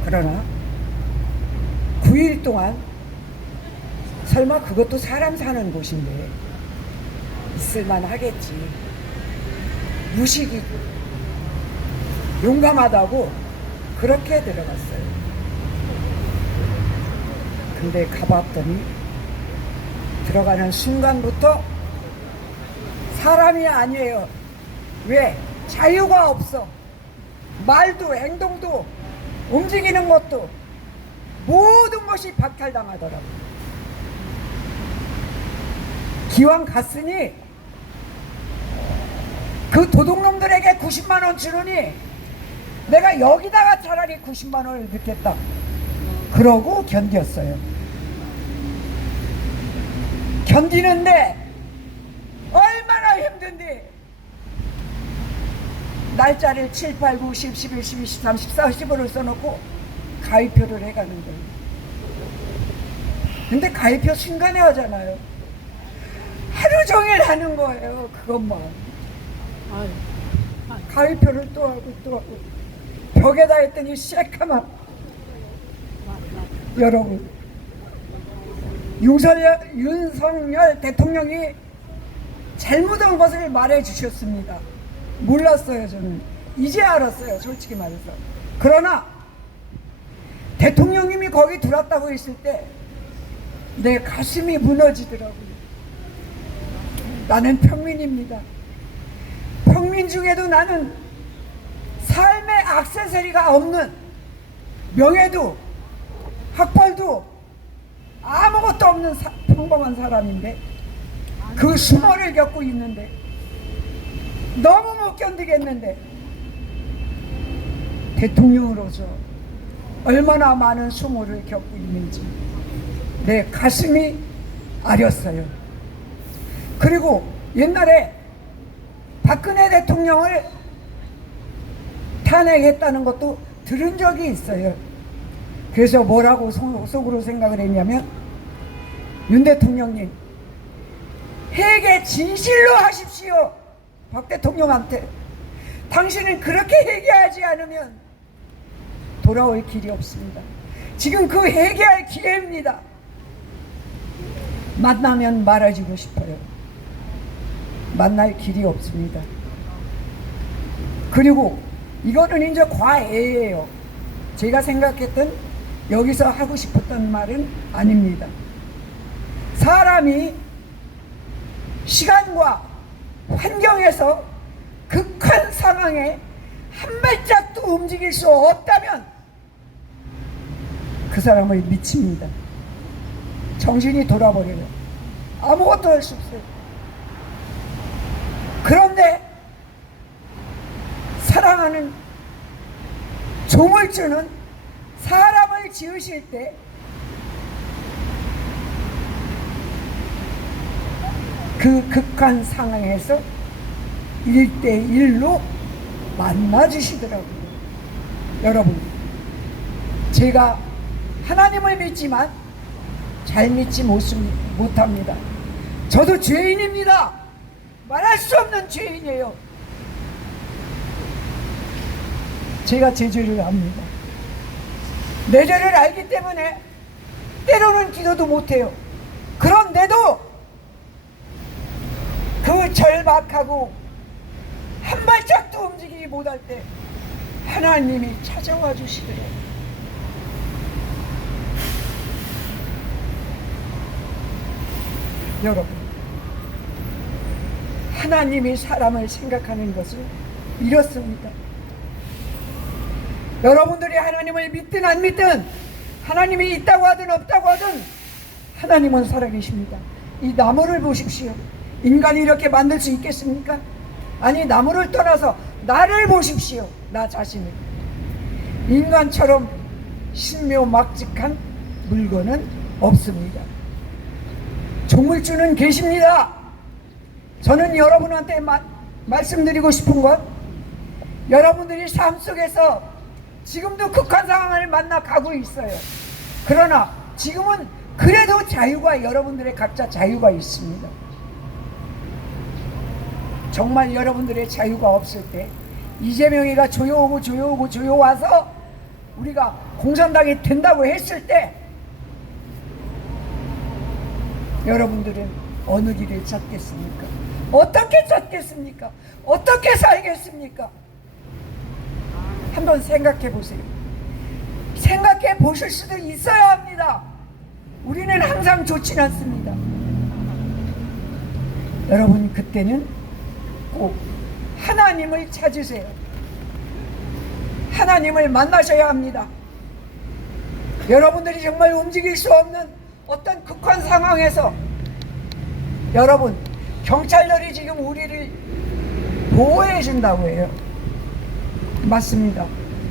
그러나 9일 동안 설마 그것도 사람 사는 곳인데 있을만 하겠지. 무식이고 용감하다고 그렇게 들어갔어요. 근데 가봤더니 들어가는 순간부터 사람이 아니에요. 왜? 자유가 없어. 말도 행동도 움직이는 것도 모든 것이 박탈당하더라고. 기왕 갔으니 그 도둑놈들에게 90만 원 주느니 내가 여기다가 차라리 90만 원을 넣겠다. 그러고 견뎠어요. 견디는데 얼마나 힘든데 날짜를 7, 8, 9, 10, 11, 12, 13, 14, 15를 써놓고 가위표를 해가는 거예요. 근데 가위표 순간에 하잖아요. 하루 종일 하는 거예요. 그것만. 가위표를 또 하고 또 하고 벽에다 했더니 새까만. 여러분, 윤석열 대통령이 잘못한 것을 말해 주셨습니다. 몰랐어요. 저는 이제 알았어요. 솔직히 말해서. 그러나 대통령님이 거기 들어왔다고 했을 때 내 가슴이 무너지더라고요. 나는 평민입니다. 평민 중에도 나는 삶의 액세서리가 없는, 명예도 학벌도 아무것도 없는 평범한 사람인데 그 수모를 겪고 있는데 너무 못 견디겠는데 대통령으로서 얼마나 많은 수모를 겪고 있는지 내 가슴이 아렸어요. 그리고 옛날에 박근혜 대통령을 탄핵했다는 것도 들은 적이 있어요. 그래서 뭐라고 속으로 생각을 했냐면, 윤 대통령님 회개 진실로 하십시오. 박 대통령한테 당신은 그렇게 회개하지 않으면 돌아올 길이 없습니다. 지금 그 회개할 기회입니다. 만나면 말아주고 싶어요. 만날 길이 없습니다. 그리고 이거는 이제 과애예요. 제가 생각했던, 여기서 하고 싶었던 말은 아닙니다. 사람이 시간과 환경에서 극한 상황에 한 발짝도 움직일 수 없다면 그 사람을 미칩니다. 정신이 돌아버려요. 아무것도 할 수 없어요. 그런데 사랑하는 조물주는 사람을 지으실 때 그 극한 상황에서 1대1로 만나주시더라고요. 여러분, 제가 하나님을 믿지만 잘 믿지 못합니다. 저도 죄인입니다. 말할 수 없는 죄인이에요. 제가 제 죄를 압니다. 내 죄를 알기 때문에 때로는 기도도 못해요. 그런데도 그 절박하고 한 발짝도 움직이지 못할 때 하나님이 찾아와 주시더래요. 여러분, 하나님이 사람을 생각하는 것은 이렇습니다. 여러분들이 하나님을 믿든 안 믿든, 하나님이 있다고 하든 없다고 하든 하나님은 살아계십니다. 이 나무를 보십시오. 인간이 이렇게 만들 수 있겠습니까? 아니, 나무를 떠나서 나를 보십시오. 나 자신을. 인간처럼 신묘막직한 물건은 없습니다. 조물주는 계십니다. 저는 여러분한테 말씀드리고 싶은 건, 여러분들이 삶 속에서 지금도 극한 상황을 만나 가고 있어요. 그러나 지금은 그래도 자유가, 여러분들의 각자 자유가 있습니다. 정말 여러분들의 자유가 없을 때, 이재명이가 조여와서 우리가 공산당이 된다고 했을 때 여러분들은 어느 길을 찾겠습니까? 어떻게 찾겠습니까? 어떻게 살겠습니까? 한번 생각해 보세요. 생각해 보실 수도 있어야 합니다. 우리는 항상 좋진 않습니다. 여러분 그때는 꼭 하나님을 찾으세요. 하나님을 만나셔야 합니다. 여러분들이 정말 움직일 수 없는 어떤 극한 상황에서 여러분 경찰들이 지금 우리를 보호해 준다고 해요. 맞습니다.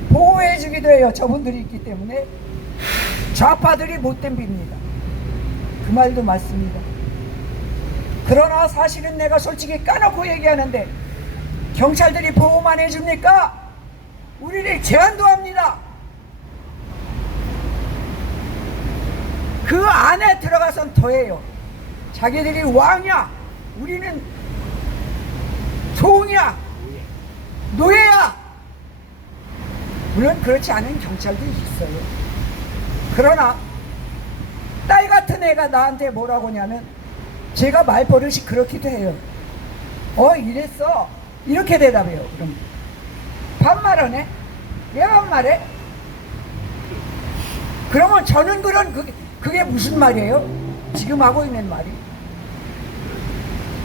보호해 주기도 해요. 저분들이 있기 때문에 좌파들이 못 덤빕니다. 그 말도 맞습니다. 그러나 사실은 내가 솔직히 까놓고 얘기하는데 경찰들이 보호만 해줍니까? 우리를 제한도 합니다. 그 안에 들어가선 더해요. 자기들이 왕이야, 우리는 종이야, 노예야. 물론 그렇지 않은 경찰도 있어요. 그러나 딸 같은 애가 나한테 뭐라고 하냐면 제가 말버릇이 그렇기도 해요. 이랬어, 이렇게 대답해요. 그럼 반말하네? 왜 반말해? 그러면 저는 그게 무슨 말이에요? 지금 하고 있는 말이.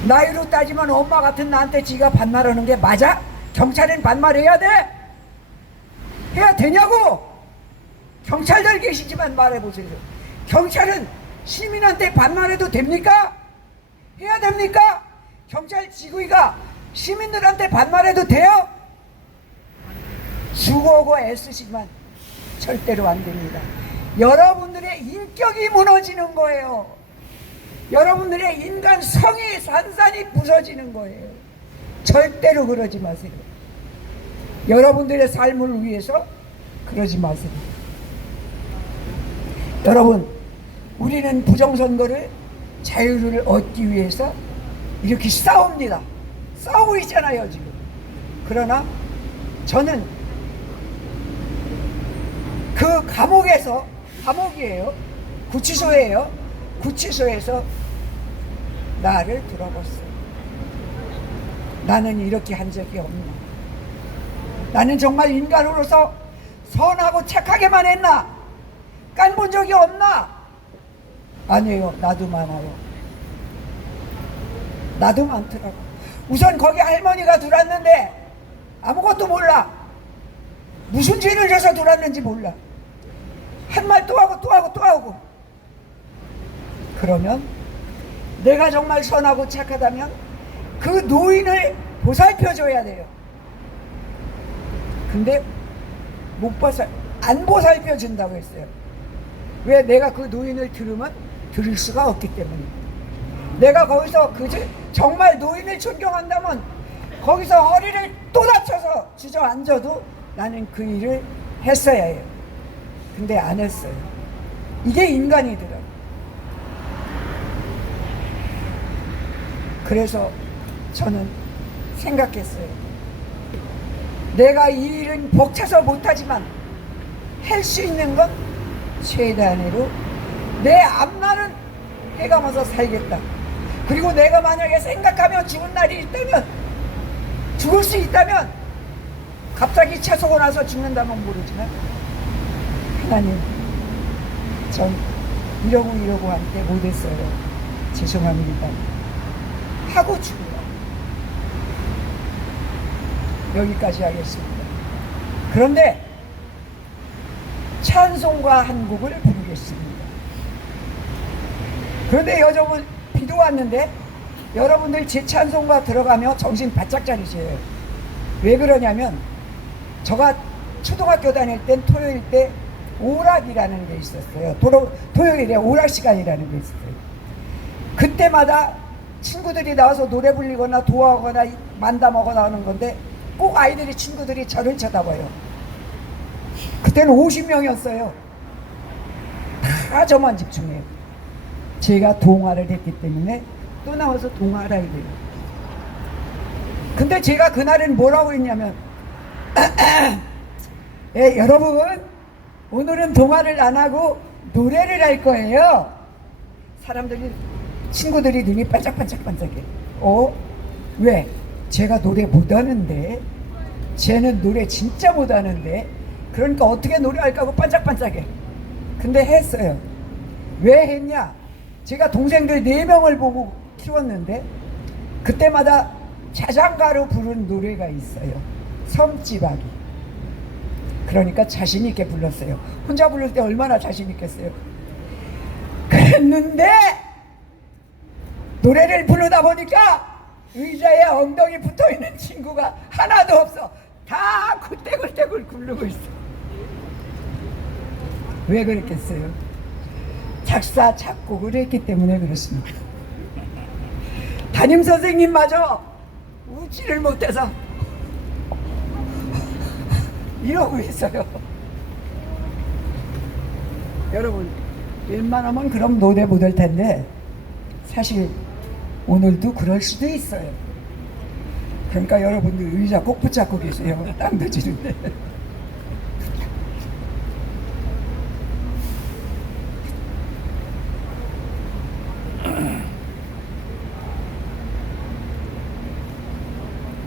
나이로 따지면 엄마 같은 나한테 지가 반말하는 게 맞아? 경찰은 반말해야 돼? 해야 되냐고? 경찰들 계시지만 말해보세요. 경찰은 시민한테 반말해도 됩니까? 해야 됩니까? 경찰 지구이가 시민들한테 반말해도 돼요? 수고하고 애쓰시지만 절대로 안 됩니다. 여러분들의 인격이 무너지는 거예요. 여러분들의 인간성이 산산이 부서지는 거예요. 절대로 그러지 마세요. 여러분들의 삶을 위해서 그러지 마세요. 여러분, 우리는 부정선거를 자유를 얻기 위해서 이렇게 싸웁니다. 싸우고 있잖아요 지금. 그러나 저는 그 감옥이에요. 구치소예요. 구치소에서 나를 돌아봤어요. 나는 이렇게 한 적이 없나? 나는 정말 인간으로서 선하고 착하게만 했나? 깐본 적이 없나? 아니에요. 나도 많아요. 나도 많더라고. 우선 거기 할머니가 들어왔는데 아무것도 몰라. 무슨 죄를 져서 들어왔는지 몰라. 한 말 또 하고 또 하고 또 하고. 그러면 내가 정말 선하고 착하다면 그 노인을 보살펴줘야 돼요. 근데 안 보살펴준다고 했어요. 왜? 내가 그 노인을 들을 수가 없기 때문에. 내가 거기서 정말 노인을 존경한다면 거기서 허리를 또 다쳐서 주저앉아도 나는 그 일을 했어야 해요. 근데 안 했어요. 이게 인간이더라고요. 그래서 저는 생각했어요. 내가 이 일은 벅차서 못하지만 할 수 있는 건 최대한으로 내 앞날은 해가면서 살겠다. 그리고 내가 만약에 생각하면 죽은 날이 있다면, 죽을 수 있다면, 갑자기 차 쏘고 나서 죽는다면 모르지만 하나님, 전 이러고 한때 못했어요. 죄송합니다. 하고 죽으라. 여기까지 하겠습니다. 그런데 찬송가 한 곡을 부르겠습니다. 그런데 요즘은 비도 왔는데 여러분들 제 찬송가 들어가면 정신 바짝 차리세요. 왜 그러냐면 제가 초등학교 다닐 땐 토요일 때 오락이라는 게 있었어요. 토요일에 오락 시간이라는 게 있었어요. 그때마다 친구들이 나와서 노래 불리거나 도와하거나 만담하거나 하는 건데 꼭 친구들이 저를 쳐다봐요. 그때는 50명이었어요. 다 저만 집중해요. 제가 동화를 했기 때문에 또 나와서 동화를 해요. 근데 제가 그날은 뭐라고 했냐면 여러분, 오늘은 동화를 안 하고 노래를 할 거예요. 친구들이 눈이 반짝반짝반짝해. 왜? 제가 노래 못하는데, 쟤는 노래 진짜 못하는데, 그러니까 어떻게 노래할까 하고 반짝반짝해. 근데 했어요. 왜 했냐? 제가 동생들 4명을 보고 키웠는데 그때마다 자장가로 부른 노래가 있어요. 섬지박이. 그러니까 자신 있게 불렀어요. 혼자 부를 때 얼마나 자신 있겠어요. 그랬는데 노래를 부르다 보니까 의자에 엉덩이 붙어있는 친구가 하나도 없어. 다 굴떼굴떼굴 굴르고 있어. 왜 그랬겠어요? 작사 작곡을 했기 때문에 그렇습니다. 담임 선생님마저 웃지를 못해서 이러고 있어요. 여러분, 웬만하면 그럼 노래 못할 텐데 사실 오늘도 그럴 수도 있어요. 그러니까 여러분들 의자 꼭 붙잡고 계세요. 땀도 지는데.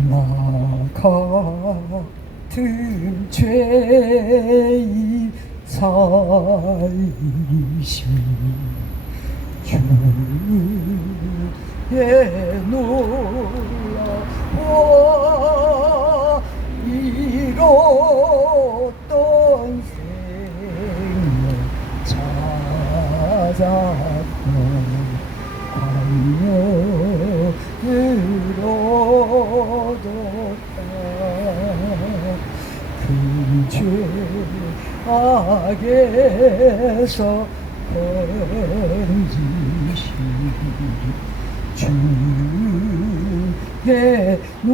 나 같은 죄인 살리시 주의 놀라워 이뤘던 생명 찾았고 광명을 얻었다. 그 죄악에서 건지시 주의 놀라워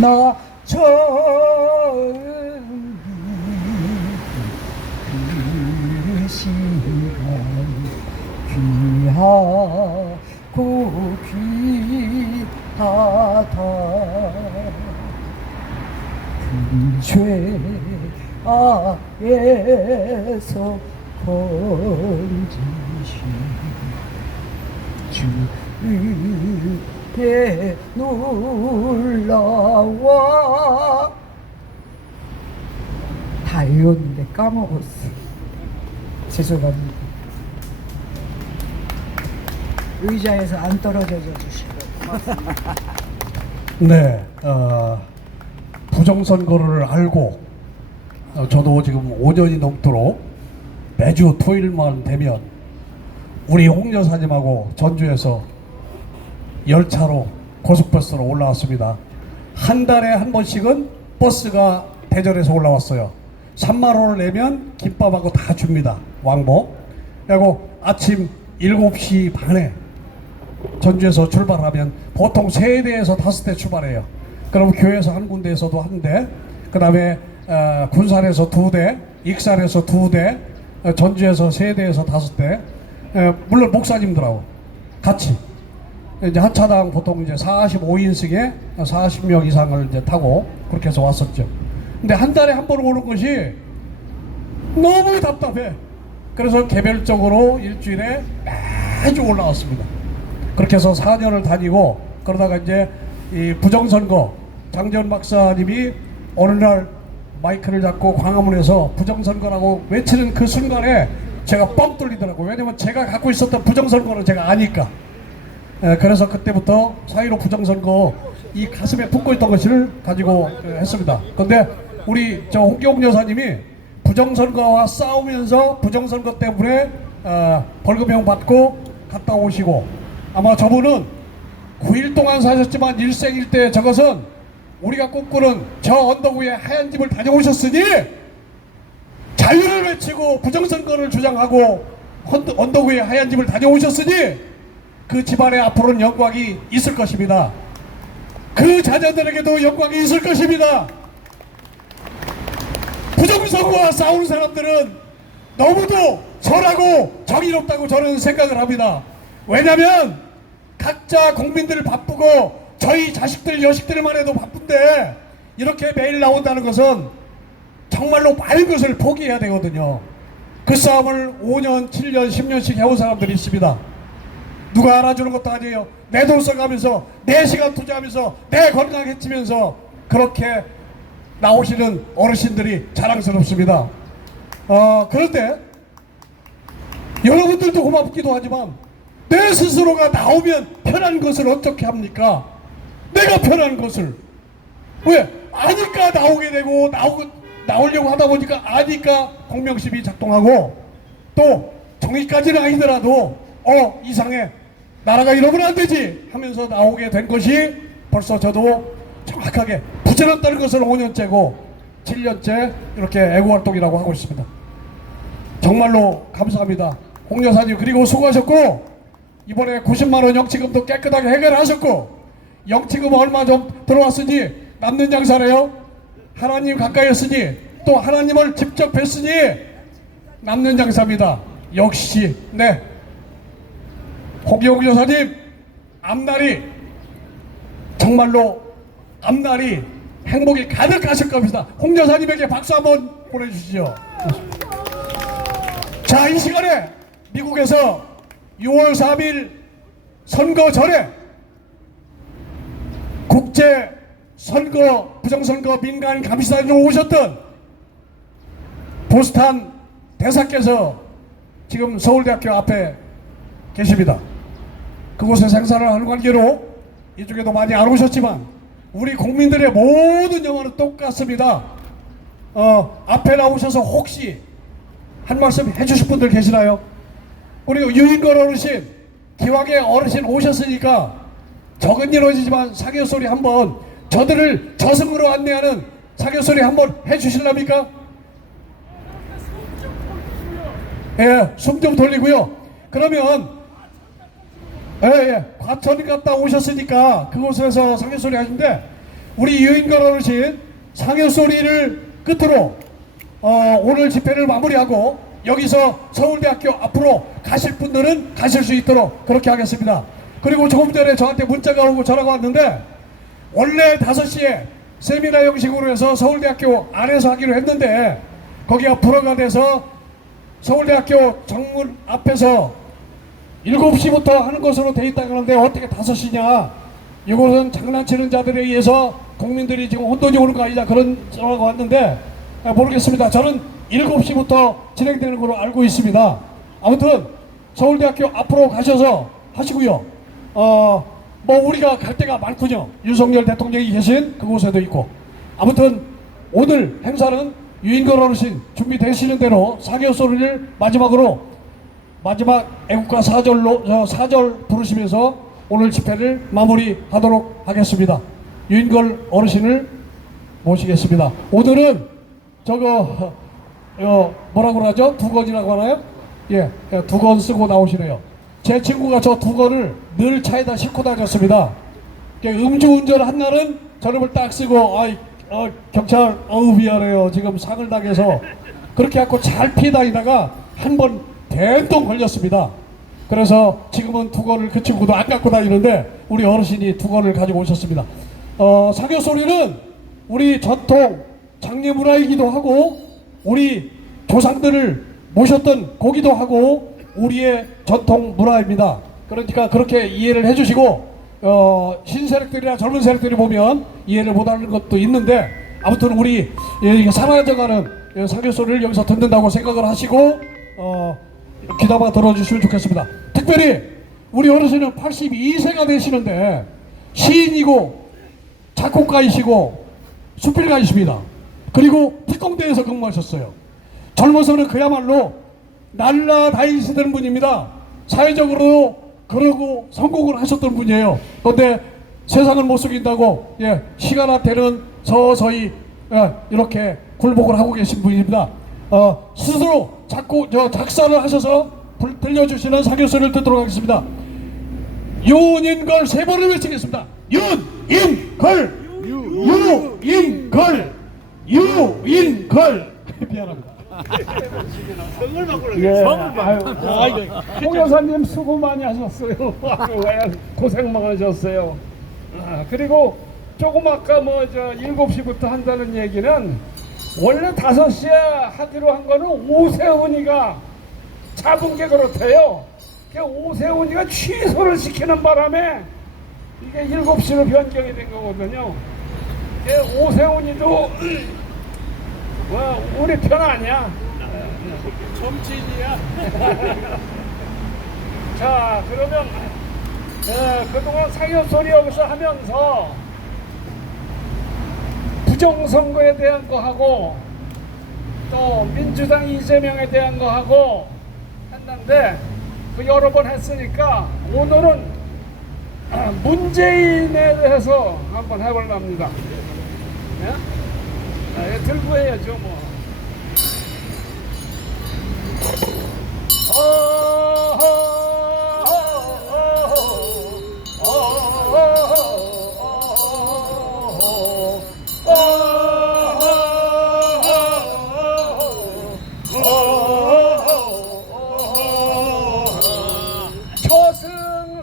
나 처음 그 시간 귀하고 귀하다. 그 죄악에서 건지시 주의 놀라워. 다 외웠는데 까먹었어. 죄송합니다. 의자에서 안 떨어져 주시고 고맙습니다. 네, 부정선거를 알고 저도 지금 5년이 넘도록 매주 토요일만 되면 우리 홍 여사님하고 전주에서 열차로 고속버스로 올라왔습니다. 한 달에 한 번씩은 버스가 대전에서 올라왔어요. 3만 원을 내면 김밥하고 다 줍니다. 왕복. 그리고 아침 7시 반에 전주에서 출발하면 보통 3대에서 5대 출발해요. 그럼 교회에서 한 군데에서도 한 대, 그 다음에 군산에서 2대, 익산에서 2대, 전주에서 3대에서 5대, 물론 목사님들하고 같이 이제 한 차당 보통 이제 45인승에 40명 이상을 이제 타고 그렇게 해서 왔었죠. 근데 한 달에 한 번 오는 것이 너무 답답해. 그래서 개별적으로 일주일에 매주 올라왔습니다. 그렇게 해서 4년을 다니고 그러다가 이제 이 부정선거 장재원 박사님이 어느 날 마이크를 잡고 광화문에서 부정선거라고 외치는 그 순간에 제가 뻥 뚫리더라고요. 왜냐면 제가 갖고 있었던 부정선거를 제가 아니까. 그래서 그때부터 4.15 부정선거 이 가슴에 품고 있던 것을 가지고 했습니다. 그런데 우리 저 홍기옥 여사님이 부정선거와 싸우면서 부정선거 때문에 벌금형 받고 갔다 오시고, 아마 저분은 9일 동안 사셨지만 일생일대 저것은 우리가 꿈꾸는 저 언덕 위에 하얀 집을 다녀오셨으니 자유를 외치고 부정선거를 주장하고 언덕 위에 하얀 집을 다녀오셨으니 그 집안에 앞으로는 영광이 있을 것입니다. 그 자녀들에게도 영광이 있을 것입니다. 부정선거와 싸우는 사람들은 너무도 선하고 정의롭다고 저는 생각을 합니다. 왜냐하면 각자 국민들 바쁘고 저희 자식들 여식들만 해도 바쁜데 이렇게 매일 나온다는 것은 정말로 많은 것을 포기해야 되거든요. 그 싸움을 5년, 7년, 10년씩 해온 사람들이 있습니다. 누가 알아주는 것도 아니에요. 내 돈 써가면서 내 시간 투자하면서 내 건강 해치면서 그렇게 나오시는 어르신들이 자랑스럽습니다. 그런데 여러분들도 고맙기도 하지만 내 스스로가 나오면 편한 것을 어떻게 합니까? 내가 편한 것을 왜? 아니까 나오게 되고 나오려고 하다 보니까 아니까 공명심이 작동하고 또 정의까지는 아니더라도 이상해 나라가 이러면 안 되지 하면서 나오게 된 것이 벌써 저도 정확하게 부지런다는 것을 5년째고 7년째 이렇게 애국활동이라고 하고 있습니다. 정말로 감사합니다. 홍 여사님 그리고 수고하셨고 이번에 90만원 영치금도 깨끗하게 해결하셨고 영치금 얼마 좀 들어왔으니 남는 장사래요. 하나님 가까이였으니 또 하나님을 직접 뵀으니 남는 장사입니다. 역시 네 홍기용 여사님 앞날이 정말로 앞날이 행복이 가득하실 겁니다. 홍 여사님에게 박수 한번 보내주시죠. 자, 이 시간에 미국에서 6월 3일 선거 전에 국제 선거 부정선거 민간 감시단으로 오셨던 보스탄 대사께서 지금 서울대학교 앞에 계십니다. 그곳에 생사를 하는 관계로 이쪽에도 많이 안 오셨지만 우리 국민들의 모든 영혼은 똑같습니다. 앞에 나오셔서 혹시 한 말씀 해주실 분들 계시나요? 그리고 유인걸 어르신, 기왕에 어르신 오셨으니까 적은 일원이지만 사교소리 한번 저들을 저승으로 안내하는 사교소리 한번 해주실랍니까? 예, 숨 좀 돌리고요. 그러면 과천 갔다 오셨으니까 그곳에서 사교소리 하시는데 우리 유인걸 어르신 사교소리를 끝으로 오늘 집회를 마무리하고 여기서 서울대학교 앞으로 가실 분들은 가실 수 있도록 그렇게 하겠습니다. 그리고 조금 전에 저한테 문자가 오고 전화가 왔는데 원래 5시에 세미나 형식으로 해서 서울대학교 안에서 하기로 했는데 거기가 불허가 돼서 서울대학교 정문 앞에서 7시부터 하는 것으로 돼 있다 그러는데 어떻게 5시냐? 이것은 장난치는 자들에 의해서 국민들이 지금 혼돈이 오는 거 아니냐 그런 전화가 왔는데 모르겠습니다. 저는 7시부터 진행되는 걸로 알고 있습니다. 아무튼 서울대학교 앞으로 가셔서 하시고요. 뭐 우리가 갈 데가 많군요. 윤석열 대통령이 계신 그곳에도 있고. 아무튼 오늘 행사는 유인걸 어르신 준비되시는 대로 사교소리를 마지막으로 마지막 애국가 4절 부르시면서 오늘 집회를 마무리하도록 하겠습니다. 유인걸 어르신을 모시겠습니다. 오늘은 저거 뭐라고 하죠? 두건이라고 하나요? 예, 두건 쓰고 나오시네요. 제 친구가 저 두건을 늘 차에다 싣고 다녔습니다. 음주운전 한 날은 저름을 딱 쓰고 경찰 미안해요. 지금 상을 당해서 그렇게 하고 잘 피해 다니다가 한 번 대동 걸렸습니다. 그래서 지금은 두건을 그 친구도 안 갖고 다니는데 우리 어르신이 두건을 가지고 오셨습니다. 사교소리는 우리 전통 장례 문화이기도 하고 우리 조상들을 모셨던 고기도 하고 우리의 전통 문화입니다. 그러니까 그렇게 이해를 해주시고 신세력들이나 젊은 세력들이 보면 이해를 못하는 것도 있는데 아무튼 우리 사라져가는 사교소리를 여기서 듣는다고 생각을 하시고 귀담아 들어주시면 좋겠습니다. 특별히 우리 어르신은 82세가 되시는데 시인이고 작곡가이시고 수필가이십니다. 그리고 특공대에서 근무하셨어요. 젊어서는 그야말로 날라다니시던 분입니다. 사회적으로 그러고 성공을 하셨던 분이에요. 그런데 세상을 못 속인다고 시간한테는 서서히 이렇게 굴복을 하고 계신 분입니다. 스스로 작사를 하셔서 들려주시는 사교소리를 듣도록 하겠습니다. 유인걸 3번을 외치겠습니다. 유인걸 미안합니다. 홍 여사님 수고 많이 하셨어요. 고생 많으셨어요. 그리고 조금 아까 7시부터 한다는 얘기는 원래 5시에 하기로 한 거는 오세훈이가 잡은 게 그렇대요. 오세훈이가 취소를 시키는 바람에 이게 7시로 변경이 된 거거든요. 오세훈이도 우리 편 아니야. 정치인이야. 자, 그러면 그동안 상여소리 여기서 하면서 부정선거에 대한 거 하고 또 민주당 이재명에 대한 거 하고 했는데 그 여러 번 했으니까 오늘은 문재인에 대해서 한번 해보려 합니다. 예? 들고 해야죠 뭐.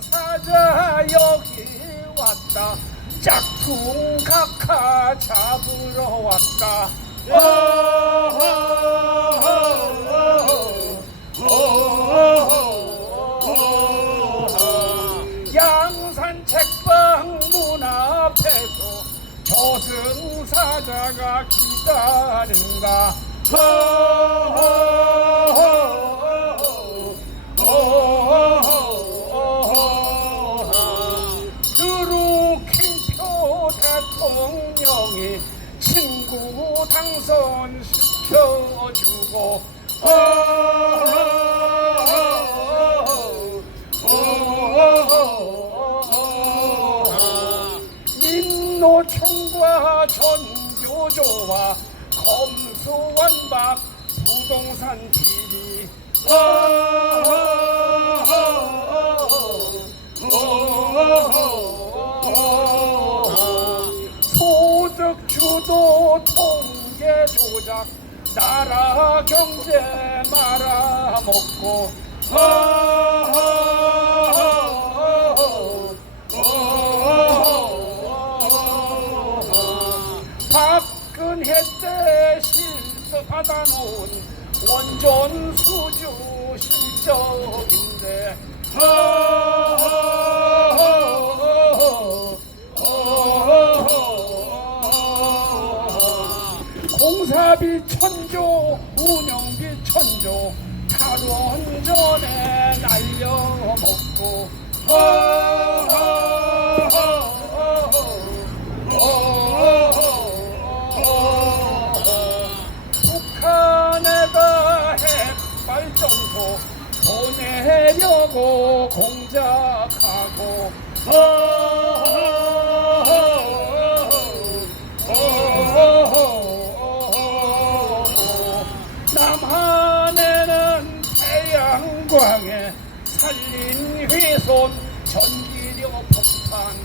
저승사자 여기 왔다. 짝퉁 각하 잡으러 왔다. 양산 책방 문 앞에서 저승사자가 기다린다. 드루킹표 대통령이 친구 당선시켜주고 민노총과 전교조와 검수완박 부동산 비리 소득주도 통계 조작 나라 경제 말아먹고 박근혜 때 실드 받아놓은 원전 수주 실적인데 공사비 천조 운영비 천조 탈원전에 날려먹고 북한에다 핵발전소 보내려고 공작하고 남한에는 태양광에 산린 훼손 전기력 폭탄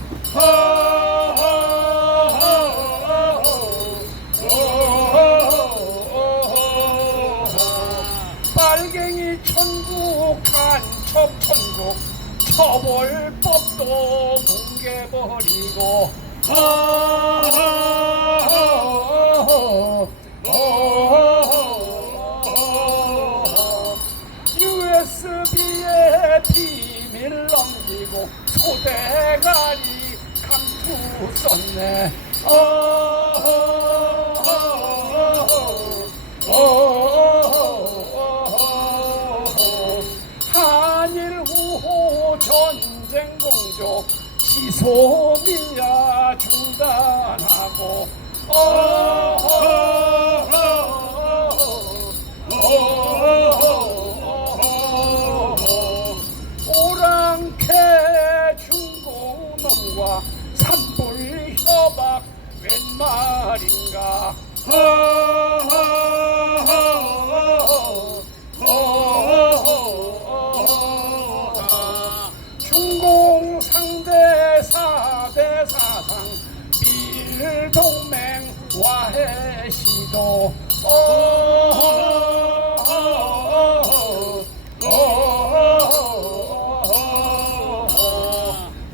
빨갱이 천국 간첩 천국 처벌법도 뭉개버리고 USB에 비밀 넘기고 소대가리 감투 썼네. 한일 우호 전쟁 공조 지소 밀야 중단하고 오랑캐 중공놈과 산불 협박 웬 말인가. 중공 상대 4대 사상 밀동맹 와해 시도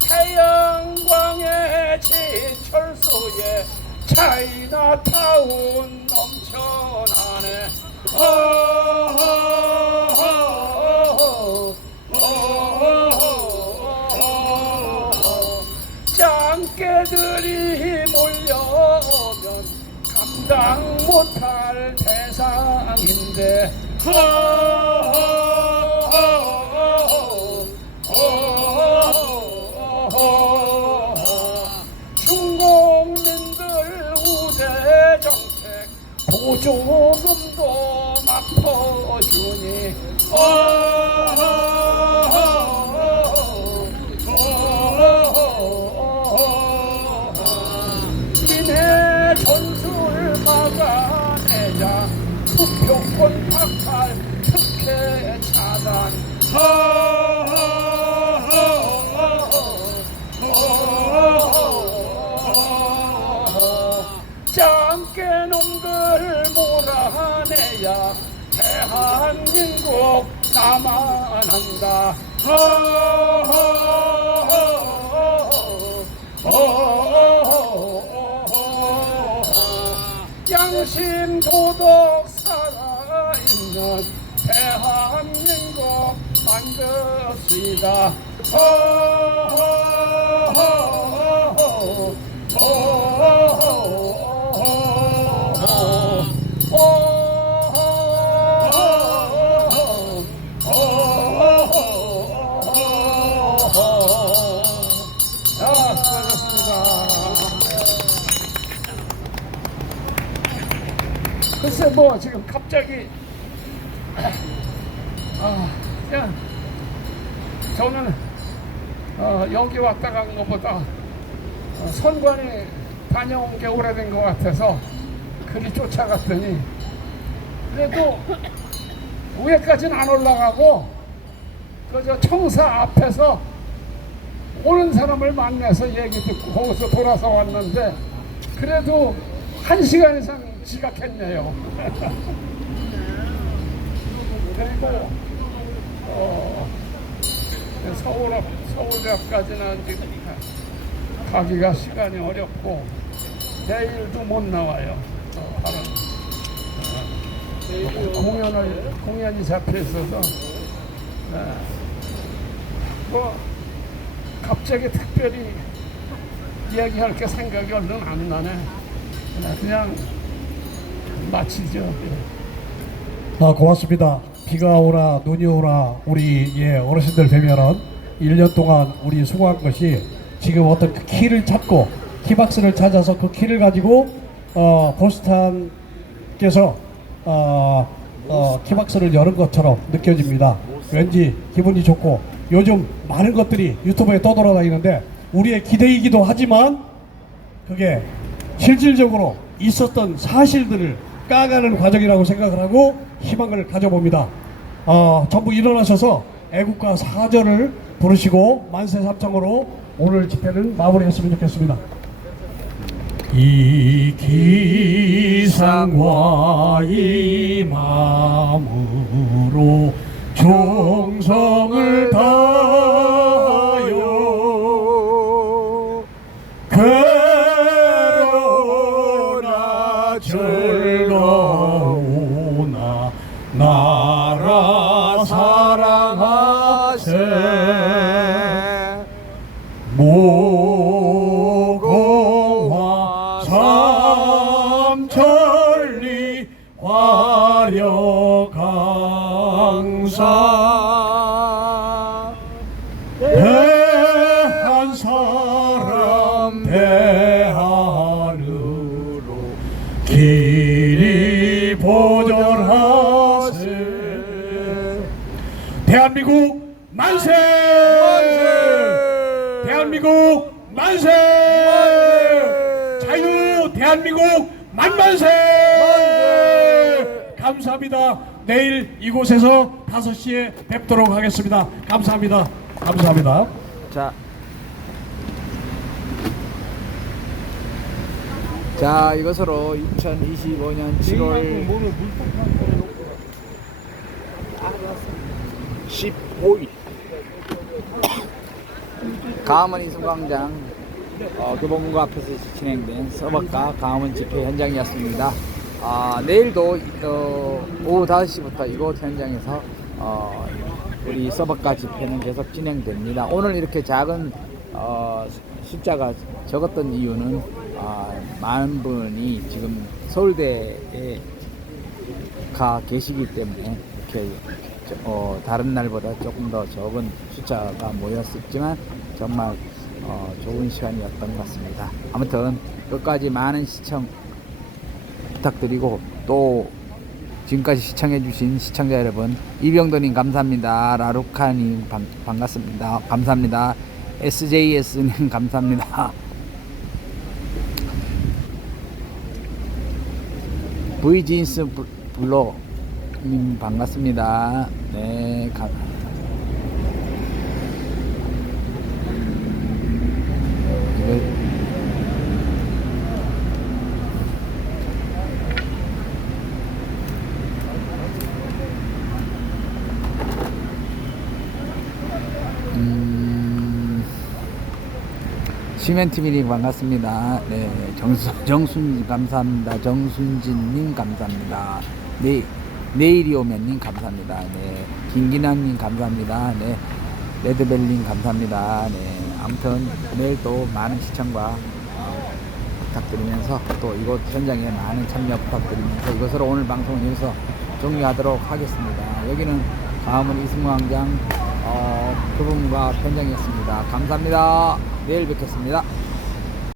태양광의 제철소에 차이나타운 넘쳐나네. 짱깨들이 몰려오면 감당 못할 대상인데 중공민들 우대 정책 보조금도 막 퍼주니 민해 전술 막아내자 투표권 박탈 특혜 차단 짱깨 놈들 몰아내야 대한민국 남아난다. 양심 도덕 살아있는 대한민국 만듭시다. 수고하셨습니다. 글쎄 뭐 지금 갑자기 그냥 저는 여기 왔다 간 것보다 선관위 다녀온 게 오래된 것 같아서 그리 쫓아갔더니 그래도 위에까지는 안 올라가고 그저 청사 앞에서 오는 사람을 만나서 얘기 듣고 거기서 돌아서 왔는데 그래도 1시간 이상 지각했네요. 그리고 서울 앞까지는 지금 가기가 시간이 어렵고 내일도 못 나와요. 공연이 잡혀 있어서 뭐 갑자기 특별히 이야기할 게 생각이 얼른 안 나네. 그냥 마치죠. 고맙습니다. 비가 오나 눈이 오나 우리 어르신들 뵈면은 1년 동안 우리 수고한 것이 지금 어떤 그 키를 찾고 키박스를 찾아서 그 키를 가지고 보스탄께서 키박스를 여는 것처럼 느껴집니다. 왠지 기분이 좋고 요즘 많은 것들이 유튜브에 떠돌아다니는데 우리의 기대이기도 하지만 그게 실질적으로 있었던 사실들을 까가는 과정이라고 생각을 하고 희망을 가져봅니다. 전부 일어나셔서 애국가 4절을 부르시고 만세 삼창으로 오늘 집회를 마무리했으면 좋겠습니다. 이 기상과 이 마음으로 충성을 다하여 괴로나 즐거우나 나라 사랑하세 무공화 삼천리 화려 강사 대한 사람 대한으로 길이 보존하세 대한민국 만세! 대한민국 만세! 자유 대한민국 만만세! 감사합니다. 내일 이곳에서 5시에 뵙도록 하겠습니다. 감사합니다. 감사합니다. 자, 이것으로 2025년 7월 15일 강화문 이승광장 교보문고 앞에서 진행된 서버가 강화문 집회 현장이었습니다. 내일도 오후 5시부터 이곳 현장에서 우리 서버가 집회는 계속 진행됩니다. 오늘 이렇게 작은 숫자가 적었던 이유는 많은 분이 지금 서울대에 가 계시기 때문에 이렇게 다른 날보다 조금 더 적은 숫자가 모였었지만 정말 좋은 시간이었던 것 같습니다. 아무튼 끝까지 많은 시청 부탁드리고, 또 지금까지 시청해주신 시청자 여러분, 이병도님 감사합니다. 라루카님 반갑습니다. 감사합니다. SJS님 감사합니다. V진스 블로님 반갑습니다. 네, 시멘트미님 반갑습니다. 네, 정순 감사합니다. 정순진님 감사합니다. 네, 내일이 오면님 감사합니다. 네, 김기남님 감사합니다. 네, 레드벨님 감사합니다. 네, 아무튼 내일 또 많은 시청과 부탁드리면서, 또 이곳 현장에 많은 참여 부탁드리면서 이것으로 오늘 방송은 여기서 종료하도록 하겠습니다. 여기는 광화문 이승광장 그분과 현장이었습니다. 감사합니다. 내일 뵙겠습니다.